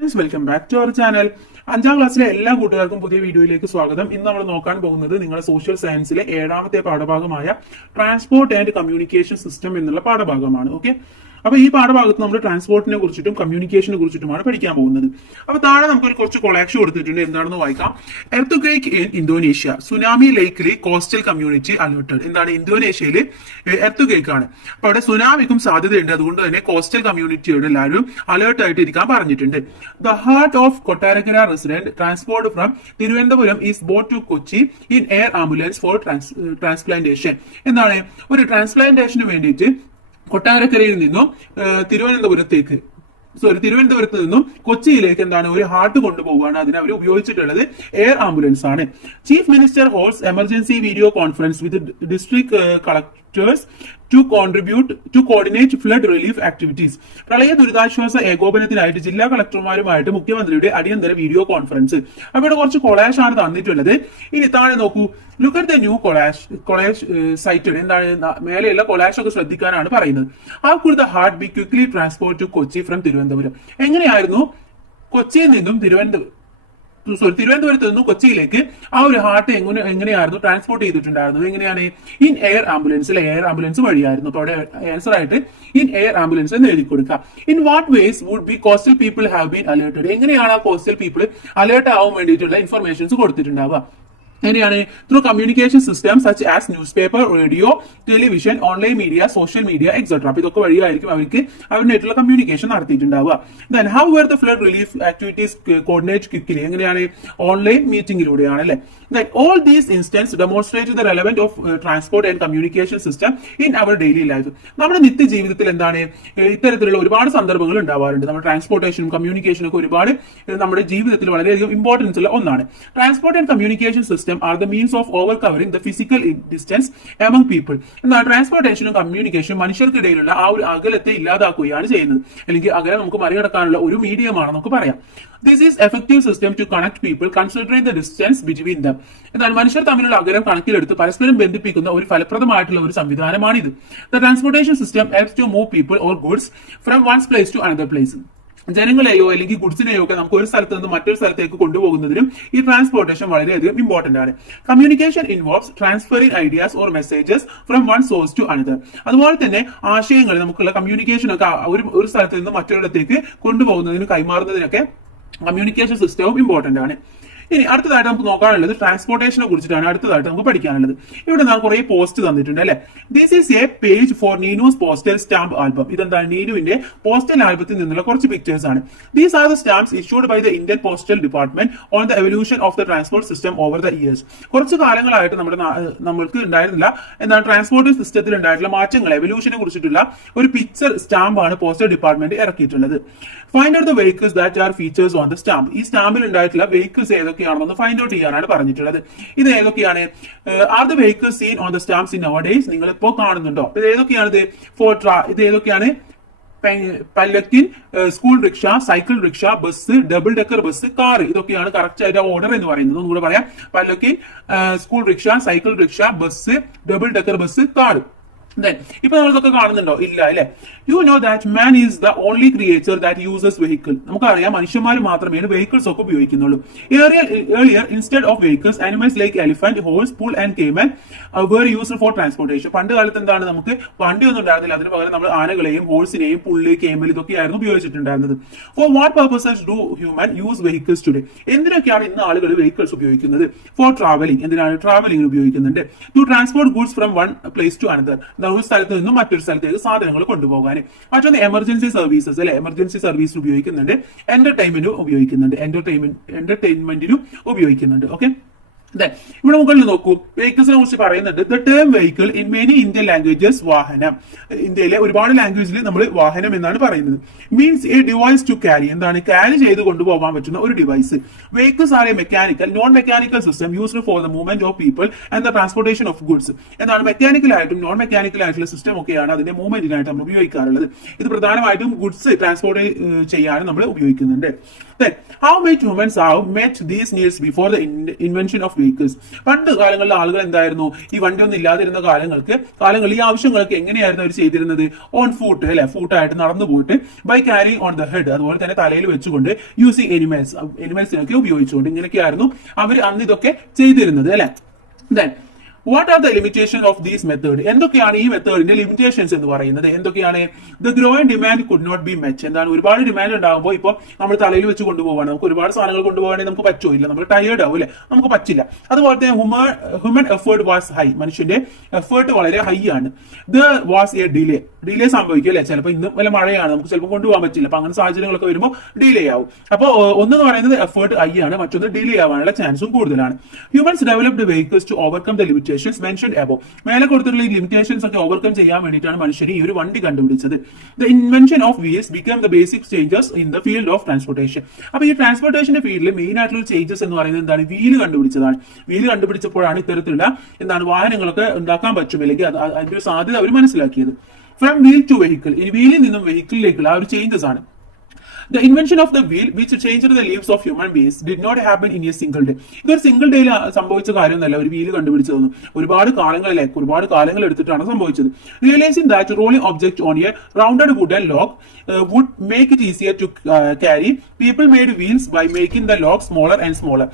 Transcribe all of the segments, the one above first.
Welcome back to our channel. 5ാം ക്ലാസ്സിലെ എല്ലാ കൂട്ടുകാർക്കും പുതിയ വീഡിയോയിലേക്ക് സ്വാഗതം. ഇന്ന് നമ്മൾ നോക്കാൻ പോകുന്നത് നിങ്ങളുടെ സോഷ്യൽ സയൻസിലെ 7ാമത്തെ പാഠഭാഗമായ ട്രാൻസ്പോർട്ട് ആൻഡ് കമ്മ്യൂണിക്കേഷൻ സിസ്റ്റം എന്നുള്ള പാഠഭാഗമാണ്. ഓക്കെ, അപ്പൊ ഈ പാഠഭാഗത്ത് നമ്മൾ ട്രാൻസ്പോർട്ടിനെ കുറിച്ചിട്ടും കമ്മ്യൂണിക്കേഷനെ കുറിച്ചിട്ടുമാണ് പഠിക്കാൻ പോകുന്നത്. അപ്പൊ താഴെ നമുക്ക് കുറച്ച് കൊളാക്ഷൻ കൊടുത്തിട്ടുണ്ട്, എന്താണെന്ന് വായിക്കാം. Earthquake in Indonesia, tsunami likely coastal community alerted. എന്താണ്? ഇന്തോനേഷ്യയിൽ എർത്തുക്വേക്ക് ആണ്. അപ്പൊ അവിടെ സുനാമിക്കും സാധ്യതയുണ്ട്, അതുകൊണ്ട് തന്നെ കോസ്റ്റൽ കമ്മ്യൂണിറ്റിയോട് എല്ലാവരും അലേർട്ട് ആയിട്ട് ഇരിക്കാൻ പറഞ്ഞിട്ടുണ്ട്. The heart of Kottarakkara resident transport from Thiruvananthapuram is brought to Kochi in air ambulance for transplantation. എന്താണ്? ഒരു ട്രാൻസ്പ്ലാന്റേഷന് വേണ്ടിയിട്ട് കൊട്ടാരക്കരയിൽ നിന്നും തിരുവനന്തപുരത്ത് നിന്നും കൊച്ചിയിലേക്ക് എന്താണ് ഒരു ഹാർട്ട് കൊണ്ടുപോകുകയാണ്. അതിന് അവർ ഉപയോഗിച്ചിട്ടുള്ളത് എയർ ആംബുലൻസ് ആണ്. Chief minister holds emergency video conference with district collectors to coordinate flood relief activities. പ്രളയ ദുരിതാശ്വാസ ഏകോപനത്തിനായിട്ട് ജില്ലാ കളക്ടർമാരുമായിട്ട് മുഖ്യമന്ത്രിയുടെ അടിയന്തര വീഡിയോ കോൺഫറൻസ്. അവിടെ കുറച്ച് കൊളാഷ് ആണ് തന്നിട്ടുള്ളത്. ഇനി താഴെ നോക്കൂ. Look at the new collage cited. എന്താണ്? മേലെയുള്ള കൊളാഷ് ഒക്കെ ശ്രദ്ധിക്കാനാണ് പറയുന്നത്. How could the heart be quickly transport to Kochi from Thiruvananthapuram. എങ്ങനെയായിരുന്നു കൊച്ചിയിൽ നിന്നും തിരുവനന്തപുരത്ത് നിന്നും കൊച്ചിയിലേക്ക് ആ ഒരു ഹാർട്ട് എങ്ങനെയായിരുന്നു ട്രാൻസ്പോർട്ട് ചെയ്തിട്ടുണ്ടായിരുന്നത്? എങ്ങനെയാണ്? ഇൻ എയർ ആംബുലൻസിൽ, എയർ ആംബുലൻസ് വഴിയായിരുന്നു. അപ്പൊ അവിടെ ആൻസർ ആയിട്ട് ഇൻ എയർ ആംബുലൻസ് എന്ന് എഴുതി കൊടുക്കാം. In what ways would be coastal people have been alerted. എങ്ങനെയാണ് ആ കോസ്റ്റൽ പീപ്പിൾ അലേർട്ട് ആവാൻ വേണ്ടിയിട്ടുള്ള ഇൻഫർമേഷൻസ് കൊടുത്തിട്ടുണ്ടാവുക? എങ്ങനെയാണ്? Through communication system such as newspaper, radio, television, online media, social media etcetera. അപ്പൊ ഇതൊക്കെ വഴിയായിരിക്കും അവർക്ക് അവരുമായിട്ടുള്ള കമ്മ്യൂണിക്കേഷൻ നടത്തിയിട്ടുണ്ടാവുക. Then how were the flood relief activities coordinate quickly. എങ്ങനെയാണ്? ഓൺലൈൻ മീറ്റിംഗിലൂടെയാണ് അല്ലെ. Then all these instances demonstrate the relevance of transport and communication system in our daily life. നമ്മുടെ നിത്യജീവിതത്തിൽ എന്താണ് ഇത്തരത്തിലുള്ള ഒരുപാട് സന്ദർഭങ്ങൾ ഉണ്ടാവാറുണ്ട്. നമ്മുടെ ട്രാൻസ്പോർട്ടേഷനും കമ്മ്യൂണിക്കേഷനും ഒക്കെ ഒരുപാട് നമ്മുടെ ജീവിതത്തിൽ വളരെയധികം ഇമ്പോർട്ടൻസ് ഉള്ള ഒന്നാണ്. Transport and communication system are the means of over covering the physical distance among people. എന്നാൽ ട്രാൻസ്പോർട്ടേഷനും കമ്മ്യൂണിക്കേഷനും മനുഷ്യർക്കിടയിലുള്ള ആ ഒരു അകലത്തെ ഇല്ലാതാക്കുകയാണ് ചെയ്യുന്നത്. അല്ലെങ്കിൽ അകലം നമുക്ക് മറികടക്കാനുള്ള ഒരു മീഡിയമാണ് നമുക്ക് പറയാം. This is effective system to connect people considering the distance between them. എന്നാൽ മനുഷ്യർ തമ്മിലുള്ള അകലം കണക്കിലെടുത്ത് പരസ്പരം ബന്ധിപ്പിക്കുന്ന ഒരു ഫലപ്രദമായിട്ടുള്ള ഒരു സംവിധാനമാണിത്. The transportation system helps to move people or goods from one place to another place. ജനങ്ങളെയോ അല്ലെങ്കിൽ ഗുഡ്സിനെയോ ഒക്കെ നമുക്ക് ഒരു സ്ഥലത്ത് നിന്ന് മറ്റൊരു സ്ഥലത്തേക്ക് കൊണ്ടുപോകുന്നതിനും ഈ ട്രാൻസ്പോർട്ടേഷൻ വളരെയധികം ഇമ്പോർട്ടന്റ് ആണ്. Communication involves transferring ideas or messages from one source to another. അതുപോലെ തന്നെ ആശയങ്ങൾ നമുക്കുള്ള കമ്മ്യൂണിക്കേഷൻ ഒക്കെ ഒരു സ്ഥലത്ത് നിന്ന് മറ്റൊരിടത്തേക്ക് കൊണ്ടുപോകുന്നതിനും കൈമാറുന്നതിനൊക്കെ കമ്മ്യൂണിക്കേഷൻ സിസ്റ്റവും ഇമ്പോർട്ടന്റ് ആണ്. ഇനി അടുത്തതായിട്ട് നമുക്ക് നോക്കാനുള്ളത് ട്രാൻസ്പോർട്ടേഷനെ കുറിച്ചിട്ടാണ്. അടുത്തതായിട്ട് നമുക്ക് പഠിക്കാനുള്ളത്. ഇവിടെ നാം കുറെ പോസ്റ്റ് തന്നിട്ടുണ്ട് അല്ലെ. This is a page for Neenu's postal stamp album. ഇതെന്താണ്? നീനുവിന്റെ പോസ്റ്റൽ ആൽബത്തിൽ നിന്നുള്ള കുറച്ച് പിക്ചേഴ്സ് ആണ്. These are the stamps issued by the Indian postal department on the evolution of the transport system over the years. കുറച്ച് കാലങ്ങളായിട്ട് നമ്മൾക്ക് ഉണ്ടായിരുന്നില്ല എന്നാൽ ട്രാൻസ്പോർട്ട് സിസ്റ്റത്തിൽ ഉണ്ടായിട്ടുള്ള മാറ്റങ്ങൾ, എവല്യൂഷനെ കുറിച്ചിട്ടുള്ള ഒരു പിക്ചർ സ്റ്റാമ്പാണ് പോസ്റ്റൽ ഡിപ്പാർട്ട്മെന്റ് ഇറക്കിയിട്ടുള്ളത്. Find out the vehicles that are features on the stamp. ഈ സ്റ്റാമ്പിൽ ഉണ്ടായിട്ടുള്ള വെഹിക്കിൾസ് ഏതൊക്കെയാണെന്ന് ഫൈൻഡ് ഔട്ട് ചെയ്യാനാണ് പറഞ്ഞിട്ടുള്ളത്. ഇത് ഏതൊക്കെയാണ്? Are the vehicles seen on the stamps in nowadays. നിങ്ങൾ ഇപ്പോൾ കാണുന്നുണ്ടോ? ഇത് ഏതൊക്കെയാണിത്? ഇത് ഏതൊക്കെയാണ്? പല്ലക്കിൻ, school rickshaw, cycle rickshaw, bus, double decker bus, car. ഇതൊക്കെയാണ് കറക്റ്റ് ആയിട്ട് ഓർഡർ എന്ന് പറയുന്നത്. ഒന്നുകൂടെ പറയാം. പല്ലക്കിൻ, school rickshaw, cycle rickshaw, bus, double decker bus, car. ഇപ്പൊ നമ്മൾ ഇതൊക്കെ കാണുന്നുണ്ടോ? ഇല്ല അല്ലെ. You know that man is the only creature that uses vehicle. നമുക്കറിയാം മനുഷ്യന്മാർ മാത്രമേ വെഹിക്കിൾസ് ഒക്കെ ഉപയോഗിക്കുന്നുള്ളൂ. Earlier instead of vehicles animals like elephant, horse, bull and camel where used for transportation. പണ്ട് കാലത്ത് എന്താണ്? നമുക്ക് വണ്ടിയൊന്നും ഉണ്ടായിരുന്നില്ല. അതിന് പകരം നമ്മൾ ആനകളെയും ഹോഴ്സിനെയും പുള്ളി, കേമൽ ഇതൊക്കെയായിരുന്നു ഉപയോഗിച്ചിട്ടുണ്ടായിരുന്നത്. For what purposes do human use vehicles today? എന്തിനൊക്കെയാണ് ഇന്ന് ആളുകൾ വെഹിക്കിൾസ് ഉപയോഗിക്കുന്നത്? For travelling. എന്തിനാണ്? ട്രാവലിംഗിന് ഉപയോഗിക്കുന്നുണ്ട്. To transport goods from one place to another. ഒരു സ്ഥലത്ത് നിന്നും മറ്റൊരു സ്ഥലത്തേക്ക് സാധനങ്ങൾ കൊണ്ടുപോകാൻ. മറ്റൊന്ന് എമർജൻസി സർവീസസ് അല്ലെ. എമർജൻസി സർവീസ് ഉപയോഗിക്കുന്നുണ്ട്. എന്റർടൈൻമെന്റിനും ഉപയോഗിക്കുന്നുണ്ട്. ഓക്കെ, ഇവിടെ മുകളിൽ നോക്കൂ. വെഹിക്കിൾസിനെ കുറിച്ച് പറയുന്നുണ്ട്. The term vehicle in many Indian languages വാഹനം. ഇന്ത്യയിലെ ഒരുപാട് ലാംഗ്വേജിൽ നമ്മൾ വാഹനം എന്നാണ് പറയുന്നത്. Means a device to carry. എന്താണ്? ക്യാരി ചെയ്ത് കൊണ്ടുപോകാൻ പറ്റുന്ന ഒരു device. Vehicles are a mechanical non mechanical system used for the movement of people and the transportation of goods. എന്താണ്? മെക്കാനിക്കൽ ആയിട്ടും നോൺ മെക്കാനിക്കൽ ആയിട്ടുള്ള സിസ്റ്റം ഒക്കെയാണ് അതിന്റെ മൂവ്മെന്റിനായിട്ട് നമ്മൾ ഉപയോഗിക്കാറുള്ളത്. ഇത് പ്രധാനമായിട്ടും ഗുഡ്സ് ട്രാൻസ്പോർട്ട് ചെയ്യാനും നമ്മൾ ഉപയോഗിക്കുന്നുണ്ട്. Then, how much humans have met these needs before the invention of vehicles. പണ്ട് കാലങ്ങളിൽ ആളുകൾ എന്തായിരുന്നു, ഈ വണ്ടിയൊന്നും ഇല്ലാതിരുന്ന കാലങ്ങളിൽ ഈ ആവശ്യങ്ങൾക്ക് എങ്ങനെയായിരുന്നു അവർ ചെയ്തിരുന്നത്? ഓൺ ഫുട്ട് അല്ലെ, ഫുട്ടായിട്ട് നടന്നു പോയിട്ട് by carry on the head, അതുപോലെ തന്നെ തലയിൽ വെച്ചുകൊണ്ട് യൂസിങ് എനിമൽസിനൊക്കെ ഉപയോഗിച്ചുകൊണ്ട് ഇങ്ങനെയൊക്കെയായിരുന്നു അവർ അന്ന് ഇതൊക്കെ ചെയ്തിരുന്നത് അല്ലെ. Then what are the limitation of these method? എന്തൊക്കെയാണ് ഈ മെത്തേഡിന്റെ ലിമിറ്റേഷൻസ് എന്ന് പറയുന്നത്? എന്തൊക്കെയാണ്? The growing demand could not be met. എന്താണ്, ഒരുപാട് ഡിമാൻഡ് ഉണ്ടാകുമ്പോൾ ഇപ്പോൾ നമ്മൾ തലയിൽ വെച്ച് കൊണ്ടുപോകാണ്, നമുക്ക് ഒരുപാട് സാധനങ്ങൾ കൊണ്ടുപോകാണെങ്കിൽ നമുക്ക് പറ്റുമില്ല, നമ്മൾ ടയേർഡ് ആവും അല്ലെ, നമുക്ക് പറ്റില്ല. അതുപോലെ തന്നെ ഹ്യൂമൻ എഫേർട്ട് വാസ് ഹൈ, മനുഷ്യന്റെ എഫേർട്ട് വളരെ ഹൈ ആണ്. ദ വാസ് എ ഡിലേ സംഭവിക്കും അല്ലെ, ചിലപ്പോൾ ഇന്നും വല്ല മഴയാണ്, നമുക്ക് ചിലപ്പോൾ കൊണ്ടുപോകാൻ പറ്റില്ല, അപ്പൊ അങ്ങനെ സാഹചര്യങ്ങളൊക്കെ വരുമ്പോൾ ഡിലേ ആവും. അപ്പോൾ ഒന്നെന്ന് പറയുന്നത് എഫേർട്ട് ഹൈ ആണ്, മറ്റൊന്ന് ഡിലേ ആവാനുള്ള ചാൻസും കൂടുതലാണ്. Humans developed vehicles to overcome the limitations mentioned above. മേലെ കൊടുത്തിട്ടുള്ള ഈ ലിമിറ്റേഷൻസ് ഒക്കെ ഓവർകം ചെയ്യാൻ വേണ്ടിയിട്ടാണ് മനുഷ്യർ ഈ ഒരു വണ്ടി കണ്ടുപിടിച്ചത്. The invention of wheels become the basic changes in the field of transportation. അപ്പൊ ഈ ട്രാൻസ്പോർട്ടേഷന്റെ ഫീൽഡിൽ മെയിൻ ആയിട്ടുള്ള ചേഞ്ചസ് എന്ന് പറയുന്നത് എന്താണ്? വീല് കണ്ടുപിടിച്ചതാണ്. വീല് കണ്ടുപിടിച്ചപ്പോഴാണ് ഇത്തരത്തിലുള്ള വാഹനങ്ങളൊക്കെ ഉണ്ടാക്കാൻ പറ്റും, അല്ലെങ്കിൽ അതിന്റെ ഒരു സാധ്യത അവർ മനസ്സിലാക്കിയത്. ഫ്രം വീൽ ടു വെഹിക്കിൾ, ഈ വീലിൽ നിന്നും വെഹിക്കിളിലേക്കുള്ള ആ ഒരു ചേഞ്ചസ് ആണ്. The invention of the wheel, which changed the lives of human beings, did not happen in a single day. ഇതൊരു സിംഗിൾ ഡേയിൽ സംഭവിച്ച കാര്യമൊന്നുമല്ല ഒരു വീല് കണ്ടുപിടിച്ചതൊന്നും. ഒരുപാട് കാലങ്ങൾ എടുത്തിട്ടാണ് സംഭവിച്ചത്. Realizing that rolling object on a rounded wooden log would make it easier to carry, people made wheels by making the log smaller and smaller.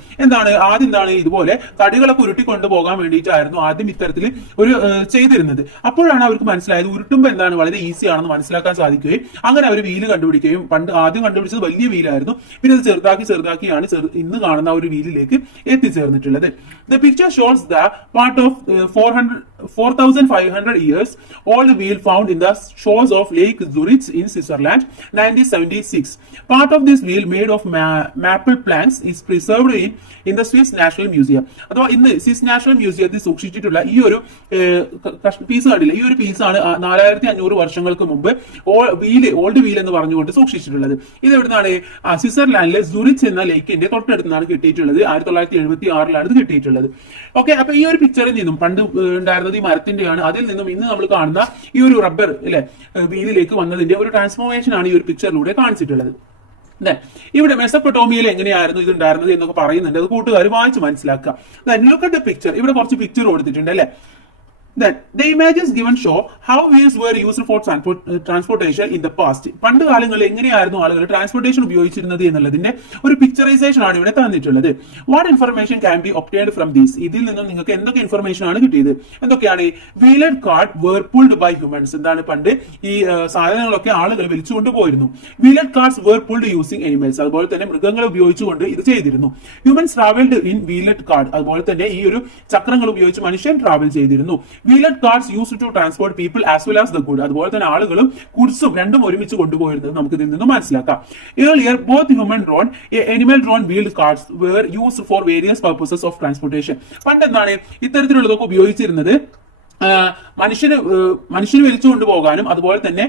ആദ്യം ഇതുപോലെ തടികളൊക്കെ ഉരുട്ടി കൊണ്ടുപോകാൻ വേണ്ടിയിട്ടായിരുന്നു ആദ്യം ഇത്തരത്തിൽ ഒരു ചെയ്തിരുന്നത്. അപ്പോഴാണ് അവർക്ക് മനസ്സിലായത് ഉരുട്ടുമ്പോൾ വളരെ ഈസി ആണെന്ന് മനസ്സിലാക്കാൻ സാധിക്കുകയും അങ്ങനെ അവർ വീല് കണ്ടുപിടിക്കുകയും, പണ്ട് ആദ്യം കണ്ടുപിടിച്ചത് വലിയ വീലായിരുന്നു, പിന്നെ അത് ചെറുതാക്കിയാണ് ഇന്ന് കാണുന്ന ഒരു വീലിലേക്ക് എത്തിച്ചേർന്നിട്ടുള്ളത്. The picture shows the part of 4,500 years old wheel found in the shores of Lake Zurich in Switzerland, 1976. Part of this wheel made of maple planks is preserved in the Swiss National Museum. അഥവാ ഇന്ന് Swiss national മ്യൂസിയത്തിൽ സൂക്ഷിച്ചിട്ടുള്ള ഈ ഒരു piece കണ്ടില്ല, ഈ ഒരു പീസാണ് 4500 വർഷങ്ങൾക്ക് മുമ്പ് ഓൾഡ് വീൽ എന്ന് പറഞ്ഞുകൊണ്ട് സൂക്ഷിച്ചിട്ടുള്ളത്. ഇത് എവിടുന്നാണ്? സ്വിറ്റ്സർലാൻഡിലെ സുറിച്ച് എന്ന ലേക്കിന്റെ തൊട്ടടുത്താണ് കിട്ടിയിട്ടുള്ളത്. 1976 ഇത് കിട്ടിയിട്ടുള്ളത്. ഓക്കെ, അപ്പൊ ഈ ഒരു പിക്ചറിൽ നിന്നും പണ്ട് ഉണ്ടായിരുന്നത് ഈ മരത്തിന്റെയാണ്, അതിൽ നിന്നും ഇന്ന് നമ്മൾ കാണുന്ന ഈ ഒരു റബ്ബർ അല്ലെ വീലിലേക്ക് വന്നതിന്റെ ഒരു ട്രാൻസ്ഫോർമേഷൻ ആണ് ഈ ഒരു പിക്ചറിലൂടെ കാണിച്ചിട്ടുള്ളത്. ഇവിടെ മെസപ്പൊട്ടോമിയയിൽ എങ്ങനെയായിരുന്നു ഇത് ഉണ്ടായിരുന്നത് എന്നൊക്കെ പറയുന്നുണ്ട്, അത് കൂട്ടുകാർ വായിച്ച് മനസ്സിലാക്കുക. ലുക്ക് അറ്റ് ദ പിക്ചർ, ഇവിടെ കുറച്ച് പിക്ചർ കൊടുത്തിട്ടുണ്ട് അല്ലെ. Then the images given show how wheels were used for transportation in the past. പണ്ട് കാലങ്ങളിൽ എങ്ങനെയായിരുന്നു ആളുകൾ ട്രാൻസ്പോർട്ടേഷൻ ഉപയോഗിച്ചിരുന്നത് എന്നുള്ളതിന്റെ ഒരു പിക്ചറൈസേഷൻ ആണ് ഇവിടെ തന്നിട്ടുള്ളത്. What information can be obtained from these? ഇതിൽ നിന്നും നിങ്ങൾക്ക് എന്തൊക്കെ ഇൻഫർമേഷൻ ആണ് കിട്ടിയത്? എന്തൊക്കെയാണ്? Wheeled cart were pulled by humans. പണ്ട് ഈ സാധനങ്ങളൊക്കെ ആളുകൾ വലിച്ചുകൊണ്ട് പോയിരുന്നു. Wheeled carts were pulled using animals. അതുപോലെ തന്നെ മൃഗങ്ങളെ ഉപയോഗിച്ചുകൊണ്ട് ഇത് ചെയ്തിരുന്നു. Humans travelled in wheeled cart. അതുപോലെ തന്നെ ഈ ഒരു ചക്രങ്ങൾ ഉപയോഗിച്ച് മനുഷ്യൻ ട്രാവൽ ചെയ്തിരുന്നു. Wheeled carts used to transport people as well as the good. അതുപോലെ തന്നെ ആളുകളും ഗുഡ്സും രണ്ടും ഒരുമിച്ച് കൊണ്ടുപോയിരുന്നത് നമുക്ക് ഇതിൽ നിന്ന് മനസ്സിലാക്കാം. Earlier, both human drawn and animal drawn wheeled carts were used for various purposes of transportation. പണ്ട് ഇത്തരത്തിലുള്ളതൊക്കെ ഉപയോഗിച്ചിരുന്നത് മനുഷ്യന് വലിച്ചു കൊണ്ടുപോകാനും അതുപോലെ തന്നെ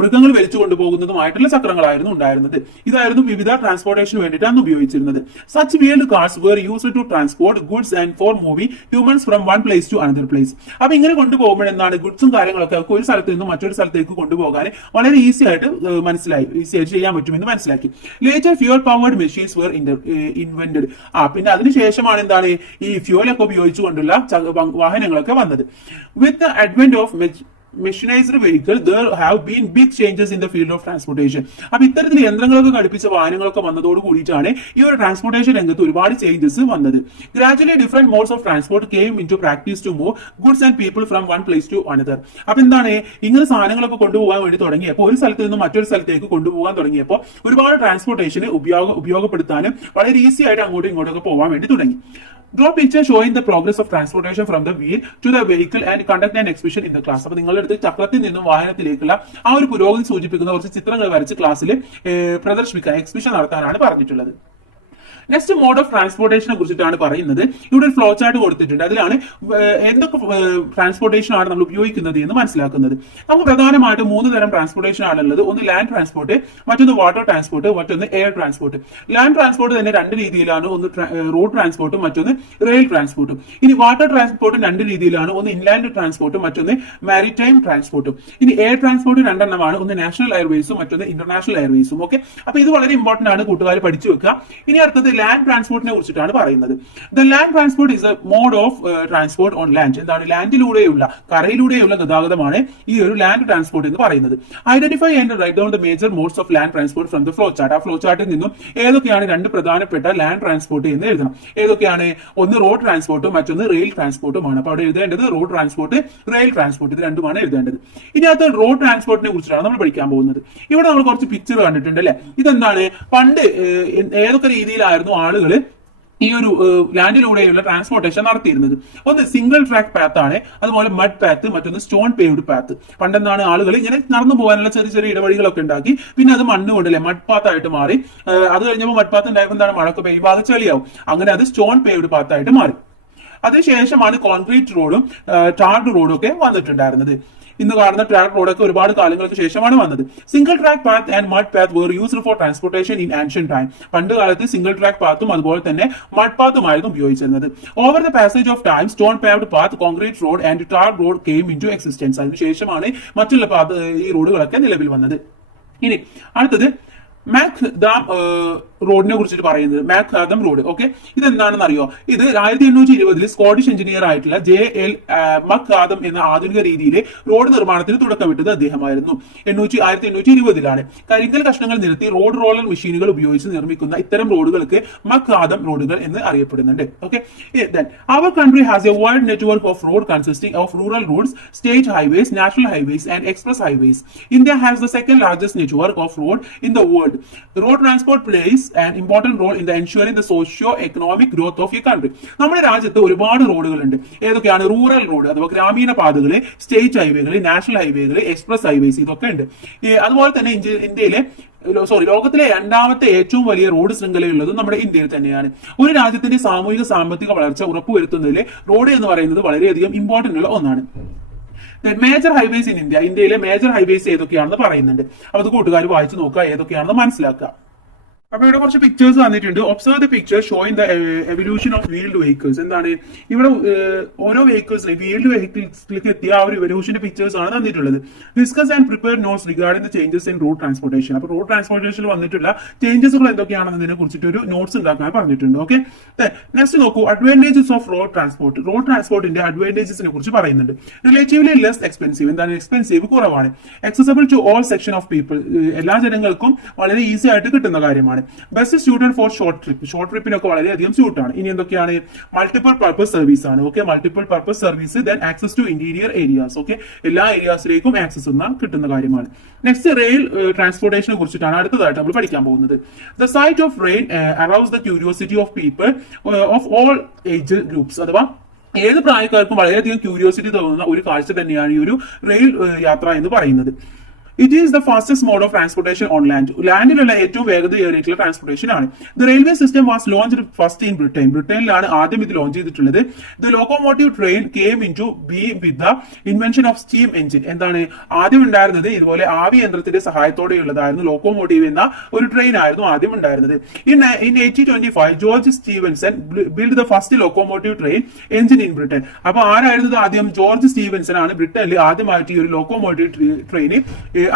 മൃഗങ്ങൾ വലിച്ചു കൊണ്ടുപോകുന്നതുമായിട്ടുള്ള ചക്രങ്ങളായിരുന്നു ഉണ്ടായിരുന്നത്. ഇതായിരുന്നു വിവിധ ട്രാൻസ്പോർട്ടേഷന് വേണ്ടിയിട്ടാണ് ഉപയോഗിച്ചിരുന്നത്. Such wheeled cars were used to transport goods and for moving humans from one place to another place. അപ്പൊ ഇങ്ങനെ കൊണ്ടുപോകുമ്പോൾ ഗുഡ്സും കാര്യങ്ങളൊക്കെ ഒരു സ്ഥലത്ത് നിന്നും മറ്റൊരു സ്ഥലത്തേക്ക് കൊണ്ടുപോകാൻ വളരെ ഈസി ആയിട്ട് ചെയ്യാൻ പറ്റുമെന്ന് മനസ്സിലാക്കി. Later fuel powered machines were invented. പിന്നെ അതിനുശേഷമാണ് ഈ ഫ്യൂലൊക്കെ ഉപയോഗിച്ചുകൊണ്ടുള്ള വാഹനങ്ങളൊക്കെ വന്നത്. With the advent of mechanised vehicle there have been big changes in the field of transportation. അപ്പൊ ഇത്തരത്തിൽ യന്ത്രങ്ങളൊക്കെ ഘടിപ്പിച്ച വാഹനങ്ങളൊക്കെ വന്നതോട് കൂടിയിട്ടാണ് ഈ ഒരു ട്രാൻസ്പോർട്ടേഷൻ രംഗത്ത് ഒരുപാട് ചേഞ്ചസ് വന്നത്. Gradually different modes of transport came in to practice to move goods and people from one place to another. അപ്പൊ ഇങ്ങനെ സാധനങ്ങളൊക്കെ കൊണ്ടുപോകാൻ വേണ്ടി തുടങ്ങിയപ്പോൾ ഒരു സ്ഥലത്ത് നിന്ന് മറ്റൊരു സ്ഥലത്തേക്ക് കൊണ്ടുപോകാൻ തുടങ്ങിയപ്പോൾ ഒരുപാട് ട്രാൻസ്പോർട്ടേഷന് ഉപയോഗപ്പെടുത്താനും വളരെ ഈസി ആയിട്ട് അങ്ങോട്ടും ഇങ്ങോട്ടൊക്കെ പോകാൻ വേണ്ടി തുടങ്ങി. Draw picture showing the progress of transportation from the wheel to the vehicle and conduct an exhibition in the class. അപ്പൊ നിങ്ങളുടെ അടുത്ത് ചക്രത്തിൽ നിന്നും വാഹനത്തിലേക്കുള്ള ആ ഒരു പുരോഗതി സൂചിപ്പിക്കുന്ന കുറച്ച് ചിത്രങ്ങൾ വരച്ച് ക്ലാസ്സിൽ പ്രദർശിപ്പിക്കാൻ എക്സിബിഷൻ നടത്താനാണ് പറഞ്ഞിട്ടുള്ളത്. നെക്സ്റ്റ് മോഡ് ഓഫ് ട്രാൻസ്പോർട്ടേഷനെ കുറിച്ചിട്ടാണ് പറയുന്നത്. ഇവിടെ ഒരു ഫ്ലോ ചാർട്ട് കൊടുത്തിട്ടുണ്ട്. അതിലാണ് എന്തൊക്കെ ട്രാൻസ്പോർട്ടേഷൻ ആണ് നമ്മൾ ഉപയോഗിക്കുന്നത് എന്ന് മനസ്സിലാക്കുന്നത്. നമുക്ക് പ്രധാനമായിട്ട് 3 തരം ട്രാൻസ്പോർട്ടേഷൻ ആണുള്ളത്. ഒന്ന് ലാൻഡ് ട്രാൻസ്പോർട്ട്, മറ്റൊന്ന് വാട്ടർ ട്രാൻസ്പോർട്ട്, മറ്റൊന്ന് എയർ ട്രാൻസ്പോർട്ട്. ലാൻഡ് ട്രാൻസ്പോർട്ട് തന്നെ 2 രീതിയിലാണ്. ഒന്ന് റോഡ് ട്രാൻസ്പോർട്ടും മറ്റൊന്ന് റെയിൽ ട്രാൻസ്പോർട്ടും. ഇനി വാട്ടർ ട്രാൻസ്പോർട്ടും 2 രീതിയിലാണ്. ഒന്ന് ഇൻലാൻഡ് ട്രാൻസ്പോർട്ടും മറ്റൊന്ന് മാരിടൈം ട്രാൻസ്പോർട്ടും. ഇനി എയർ ട്രാൻസ്പോർട്ട് 2 എണ്ണമാണ്. ഒന്ന് നാഷണൽ എയർവേസും മറ്റൊന്ന് ഇന്റർനാഷണൽ എയർവേസും. ഓക്കെ, അപ്പൊ ഇത് വളരെ ഇമ്പോർട്ടന്റ് ആണ്, കൂട്ടുകാർ പഠിച്ചു വെക്കുക. ഇനി അടുത്തത് ലാൻഡ് ട്രാൻസ്പോർട്ടിനെ കുറിച്ചിട്ടാണ് പറയുന്നത്. The land transport is a mode of transport on land. എന്താണ് ലാൻഡിലൂടെയുള്ള കരയിലൂടെയുള്ള ഗതാഗതമാണ് ഈ ഒരു ലാൻഡ് ട്രാൻസ്പോർട്ട് എന്ന് പറയുന്നത്. Identify and write down the major modes of land transport from the flow chart. ആ ഫ്ലോ ചാർട്ടിൽ നിന്നും ഏതൊക്കെയാണ് രണ്ട് പ്രധാനപ്പെട്ട ലാൻഡ് ട്രാൻസ്പോർട്ട് എന്ന് എഴുതണം. ഏതൊക്കെയാണ്? ഒന്ന് റോഡ് ട്രാൻസ്പോർട്ടും മറ്റൊന്ന് റെയിൽ ട്രാൻസ്പോർട്ടുമാണ്. അപ്പൊ അവിടെ എഴുതേണ്ടത് റോഡ് ട്രാൻസ്പോർട്ട്, റെയിൽ ട്രാൻസ്പോർട്ട്, ഇത് രണ്ടുമാണ് എഴുതേണ്ടത്. ഇനി അത് റോഡ് ട്രാൻസ്പോർട്ടിനെ കുറിച്ചാണ് നമ്മൾ പഠിക്കാൻ പോകുന്നത്. ഇവിടെ നമ്മൾ കുറച്ച് പിക്ചർ കണ്ടിട്ടുണ്ട് അല്ലെ. ഇതെന്താണ്? പണ്ട് ഏതൊക്കെ രീതിയിലായിരുന്നു ആളുകൾ ഈ ഒരു ലാൻഡിലൂടെയുള്ള ട്രാൻസ്പോർട്ടേഷൻ നടത്തിയിരുന്നത്? ഒന്ന് സിംഗിൾ ട്രാക്ക് പാത്ത് ആണ്, അതുപോലെ മഡ് പാത്ത്, മറ്റൊന്ന് സ്റ്റോൺ പേവ്ഡ് പാത്ത്. പണ്ടെന്താണ് ആളുകൾ ഇങ്ങനെ നടന്നു പോകാനുള്ള ചെറിയ ചെറിയ ഇടവഴികളൊക്കെ ഉണ്ടാക്കി, പിന്നെ അത് മണ്ണ് കൊണ്ടല്ലേ മഡ് പാത്ത് ആയിട്ട് മാറി. അത് കഴിഞ്ഞപ്പോൾ മഡ് പാത്ത് ഉണ്ടായപ്പോൾ എന്താണ്, മഴക്ക് പെയ്യുമ്പോൾ അത് ചെളിയാവും. അങ്ങനെ അത് സ്റ്റോൺ പേവ്ഡ് പാത്ത് ആയിട്ട് മാറി. അതിനുശേഷമാണ് കോൺക്രീറ്റ് റോഡും ടാർഡ് റോഡും ഒക്കെ വന്നിട്ടുണ്ടായിരുന്നത്. ഇന്ന് കാണുന്ന ട്രാക്ക് റോഡൊക്കെ ഒരുപാട് കാലങ്ങൾക്ക് ശേഷമാണ് വന്നത്. Single track path and mud path where used for transportation in ancient time. പണ്ട് കാലത്ത് സിംഗിൾ ട്രാക്ക് പാത്തും അതുപോലെ തന്നെ മഡ് പാത്തുമായിരുന്നു ഉപയോഗിച്ചിരുന്നത്. Over the passage of time stone paved path, concrete road and tar road came in to existence. അതിനുശേഷമാണ് മറ്റുള്ള ഈ റോഡുകളൊക്കെ നിലവിൽ വന്നത്. ഇനി അടുത്തത് മാക്ദാം റോഡിനെ കുറിച്ചിട്ട് പറയുന്നത്. മാക്ദാം റോഡ്. ഓക്കെ, ഇതെന്താണെന്ന് അറിയോ? ഇത് 1820 സ്കോട്ടിഷ് എഞ്ചിനീയർ ആയിട്ടുള്ള JL മക്ദാം എന്ന ആധുനിക രീതിയിൽ റോഡ് നിർമ്മാണത്തിന് തുടക്കമിട്ടത് അദ്ദേഹമായിരുന്നു. 1820 കരിങ്കൽ കഷ്ണങ്ങൾ നിരത്തി റോഡ് റോളർ മെഷീനുകൾ ഉപയോഗിച്ച് നിർമ്മിക്കുന്ന ഇത്തരം റോഡുകൾക്ക് മക്ദാം റോഡുകൾ എന്ന് അറിയപ്പെടുന്നുണ്ട്. Okay, our country has a wide network of road consisting of rural roads, state highways, national highways and express highways. India has the second largest network of road in the world. The road transport plays an important role in the ensuring the socio-economic growth of a country. നമ്മുടെ രാജ്യത്ത് ഒരുപാട് റോഡുകളുണ്ട്. ഏതൊക്കെയാണ്? Rural road അഥവാ ഗ്രാമീണ പാതകള്, state ഹൈവേകൾ, national ഹൈവേകൾ, express highways, ഇതൊക്കെ ഉണ്ട്. അതുപോലെ തന്നെ ലോകത്തിലെ രണ്ടാമത്തെ ഏറ്റവും വലിയ റോഡ് ശൃംഖലയുള്ളത് നമ്മുടെ ഇന്ത്യയിൽ തന്നെയാണ്. ഒരു രാജ്യത്തിന്റെ സാമൂഹിക സാമ്പത്തിക വളർച്ച ഉറപ്പുവരുത്തുന്നതിൽ റോഡ് എന്ന് പറയുന്നത് വളരെയധികം ഇമ്പോർട്ടന്റ് ഉള്ള ഒന്നാണ്. Major highways in India. ഇന്ത്യയിലെ മേജർ ഹൈവേസ് ഏതൊക്കെയാണെന്ന് പറയുന്നുണ്ട്. അപ്പൊ അത് കൂട്ടുകാർ വായിച്ചു നോക്കുക, ഏതൊക്കെയാണെന്ന് മനസ്സിലാക്കുക. അപ്പൊ ഇവിടെ കുറച്ച് പിക്ചേഴ്സ് തന്നിട്ടുണ്ട്. Observe the picture showing the evolution of wheeled vehicles. എന്താണ് ഇവിടെ ഓരോ വെഹിക്കിൾസിലെ വീൽഡ് വെഹിക്കിൾസിലേക്ക് എത്തിയ ആ ഒരു എവല്യൂഷന്റെ പിക്ചേഴ്സ് ആണ് തന്നിട്ടുള്ളത്. Discuss and prepare notes regarding the changes in road transportation. അപ്പൊ റോഡ് ട്രാൻസ്പോർട്ടേഷനിൽ വന്നിട്ടുള്ള ചേഞ്ചസുകൾ എന്തൊക്കെയാണെന്നതിനെ കുറിച്ചിട്ട് ഒരു നോട്ട്സ് ഉണ്ടാക്കാൻ പറഞ്ഞിട്ടുണ്ട്. ഓക്കെ, നെക്സ്റ്റ് നോക്കൂ, advantages of road transport. Road ട്രാൻസ്പോർട്ടിന്റെ അഡ്വാൻറ്റേജസിനെ കുറിച്ച് പറയുന്നുണ്ട്. Relatively less expensive. എന്താണ്? എക്സ്പെൻസീവ് കുറവാണ്. Accessible to all section of people. എല്ലാ ജനങ്ങൾക്കും വളരെ ഈസി ആയിട്ട് കിട്ടുന്ന കാര്യമാണ്. Best suited for short trip. Short ട്രിപ്പിനൊക്കെ വളരെയധികം സ്യൂട്ടാണ്. ഇനി എന്തൊക്കെയാണ്? മൾട്ടിപ്പിൾ പർപ്പസ് സർവീസ് ആണ്. Okay, multiple purpose service, then access to interior areas. Okay, എല്ലാ ഏരിയാസിലേക്കും ആക്സസ് കിട്ടുന്ന കാര്യമാണ്. നെക്സ്റ്റ് റെയിൽ ട്രാൻസ്പോർട്ടേഷനെ കുറിച്ചിട്ടാണ് അടുത്തതായിട്ട് നമ്മൾ പഠിക്കാൻ പോകുന്നത്. The sight of rail arouse the curiosity of people of all age groups. അഥവാ ഏത് പ്രായക്കാർക്കും വളരെയധികം ക്യൂരിയോസിറ്റി തോന്നുന്ന ഒരു കാഴ്ച തന്നെയാണ് ഈ ഒരു റെയിൽ യാത്ര എന്ന് പറയുന്നത്. It is the fastest mode of transportation on land. ലാൻഡിലുള്ള ഏറ്റവും വേഗതയേറിയിട്ടുള്ള ട്രാൻസ്പോർട്ടേഷൻ ആണ്. The railway system was launched first in Britain. ബ്രിട്ടനിലാണ് ആദ്യം ഇത് ലോഞ്ച് ചെയ്തിട്ടുള്ളത്. The locomotive train came in to be with the invention of steam engine. എന്താണ് ആദ്യം ഉണ്ടായിരുന്നത്? ഇതുപോലെ ആവി യന്ത്രത്തിന്റെ സഹായത്തോടെയുള്ളതായിരുന്നു ലോക്കോമോട്ടീവ് എന്ന ഒരു ട്രെയിൻ ആയിരുന്നു ആദ്യം ഉണ്ടായിരുന്നത്. In 1825 George Stephenson build the first locomotive train engine in Britain. അപ്പൊ ആരായിരുന്നത് ആദ്യം? ജോർജ് സ്റ്റീവൻസൺ ആണ് ബ്രിട്ടനിൽ ആദ്യമായിട്ട് ഈ ഒരു ലോക്കോമോട്ടീവ് ട്രെയിൻ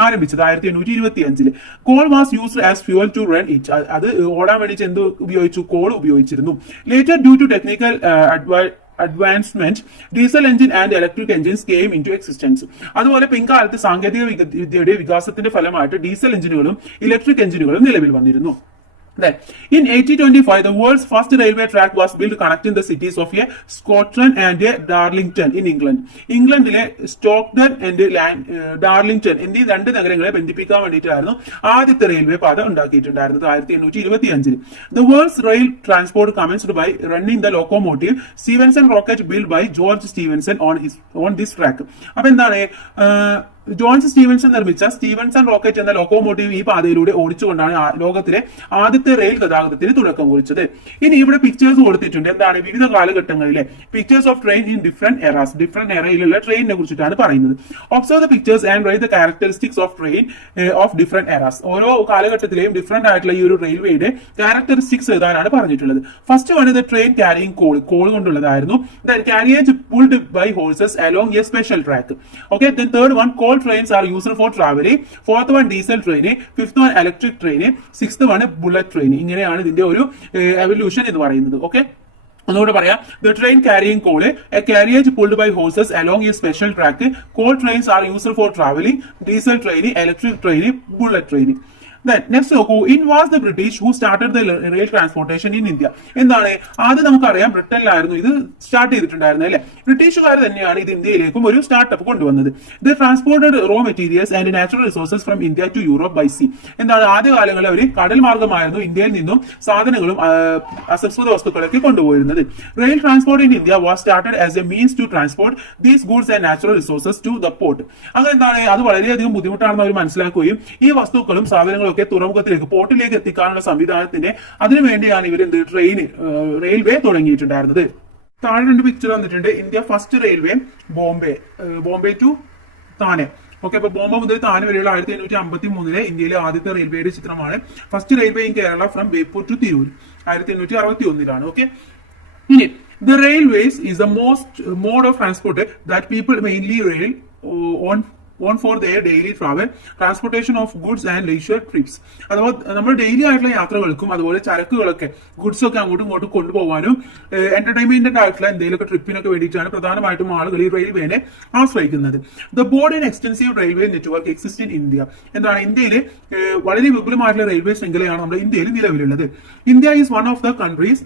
ആരംഭിച്ചത് 1825. Coal was used as fuel to run it. അത് ഓടാൻ വേണ്ടി എന്ത് ഉപയോഗിച്ചു? കോൾ ഉപയോഗിച്ചിരുന്നു. Later due to technical advancement, diesel engine and electric engines came into existence. അതുപോലെ പിൻകാലത്ത് സാങ്കേതിക വിദ്യയുടെ വികാസത്തിന്റെ ഫലമായിട്ട് ഡീസൽ എഞ്ചിനുകളും ഇലക്ട്രിക് എഞ്ചിനുകളും നിലവിൽ വന്നിരുന്നു. Then, in 1825, the world's first railway track was built connecting the cities of Scotland and Darlington in England. ഇംഗ്ലണ്ടിലെ Stockton and Darlington എന്നീ രണ്ട് നഗരങ്ങളെ ബന്ധിപ്പിക്കാൻ വേണ്ടിയിട്ടായിരുന്നു ആദ്യത്തെ റെയിൽവേ പാത ഉണ്ടാക്കിയിട്ടുണ്ടായിരുന്നത് 1825. The world's rail transport commenced by running the locomotive Stephenson rocket built by George Stephenson on this track. അപ്പൊ എന്താണ് ജോൺസ് സ്റ്റീവൻസൺ നിർമ്മിച്ച സ്റ്റീവൻസൺ റോക്കറ്റ് എന്ന ലോക്കോമോട്ടീവ് ഈ പാതയിലൂടെ ഓടിച്ചുകൊണ്ടാണ് ലോകത്തിലെ ആദ്യത്തെ റെയിൽ ഗതാഗതത്തിന് തുടക്കം കുറിച്ചത്. ഇനി ഇവിടെ പിക്ചേഴ്സ് കൊടുത്തിട്ടുണ്ട്. എന്താണ്? വിവിധ കാലഘട്ടങ്ങളിലെ pictures of train in different eras. Different എറയിലുള്ള ട്രെയിനിനെ കുറിച്ചിട്ടാണ് പറയുന്നത്. Observe the pictures and write the characteristics of train of different eras. ഓരോ കാലഘട്ടത്തിലെയും ഡിഫറെന്റ് ആയിട്ടുള്ള ഈ ഒരു റെയിൽവേയുടെ ക്യാരക്ടറിസ്റ്റിക്സ് എഴുതാനാണ് പറഞ്ഞിട്ടുള്ളത്. First one the train carrying coal കൊണ്ടുള്ളതായിരുന്നു. Carriage pulled by horses along a special track. Okay, then third one coal coal trains are used for traveling, fourth one diesel train, fifth one electric train, sixth one bullet train. ഇങ്ങനെയാണ് ഇതിന്റെ ഒരു evolution എന്ന് പറയുന്നത്. Okay, ഒന്നുകൂടെ പറയാം. The train carrying coal, a carriage pulled by horses along a special track. Coal trains are used for traveling, diesel train, electric train, bullet train. Then next നോക്കൂ, in was the British who started the rail transportation in India. എന്താണ്, ആദ്യം നമുക്കറിയാം ബ്രിട്ടനിലായിരുന്നു ഇത് start ചെയ്തിട്ടുണ്ടായിരുന്നത് അല്ലെ. ബ്രിട്ടീഷുകാർ തന്നെയാണ് ഇത് ഇന്ത്യയിലേക്കും ഒരു സ്റ്റാർട്ടപ്പ് കൊണ്ടുവന്നത്. ഇത് transported raw materials and natural resources from India to Europe by sea. എന്താണ്, ആദ്യ കാലങ്ങളിൽ അവർ കടൽ മാർഗമായിരുന്നു ഇന്ത്യയിൽ നിന്നും സാധനങ്ങളും അസംസ്കൃത വസ്തുക്കളൊക്കെ കൊണ്ടുപോയിരുന്നത്. Rail transport in India was started as a means to transport these goods and natural resources to the port. അങ്ങനെ എന്താണ്, അത് വളരെയധികം ബുദ്ധിമുട്ടാണെന്ന് അവർ മനസ്സിലാക്കുകയും ഈ വസ്തുക്കളും സാധനങ്ങളും ഒക്കെ തുറമുഖത്തിലേക്ക് പോർട്ടിലേക്ക് എത്തിക്കാനുള്ള സംവിധാനത്തിന്റെ അതിനുവേണ്ടിയാണ് ഇവർ റെയിൽവേ തുടങ്ങിയിട്ടുണ്ടായിരുന്നത്. താഴെ രണ്ട് പിക്ചർ വന്നിട്ടുണ്ട്. India first railway Bombay to Thane. Okay, അപ്പൊ ബോംബെ മുതൽ താനെ വരെയുള്ള 1853 ഇന്ത്യയിലെ ആദ്യത്തെ റെയിൽവേയുടെ ചിത്രമാണ്. First railway in Kerala from Beypore to Tirur 1861. Okay, ഇനി the railways is the most mode of transport that people mainly rail on for their daily travel, transportation of goods and leisure trips. അഥവാ നമ്മൾ ഡെയിലി ആയിട്ടുള്ള യാത്രകൾക്കും അതുപോലെ ചരക്കുകളൊക്കെ ഗുഡ്സ് ഒക്കെ അങ്ങോട്ടും ഇങ്ങോട്ടും കൊണ്ടുപോകാനും entertainment ആയിട്ടുള്ള എന്തെങ്കിലുമൊക്കെ ട്രിപ്പിനൊക്കെ വേണ്ടിയിട്ടാണ് പ്രധാനമായിട്ടും ആളുകൾ ഈ റെയിൽവേനെ ആശ്രയിക്കുന്നത്. The board and extensive railway network exist in India. എന്താണ്, ഇന്ത്യയിൽ വളരെ വിപുലമായിട്ടുള്ള റെയിൽവേ ശൃംഖലയാണ് നമ്മുടെ ഇന്ത്യയിൽ നിലവിലുള്ളത്. India is one of the countries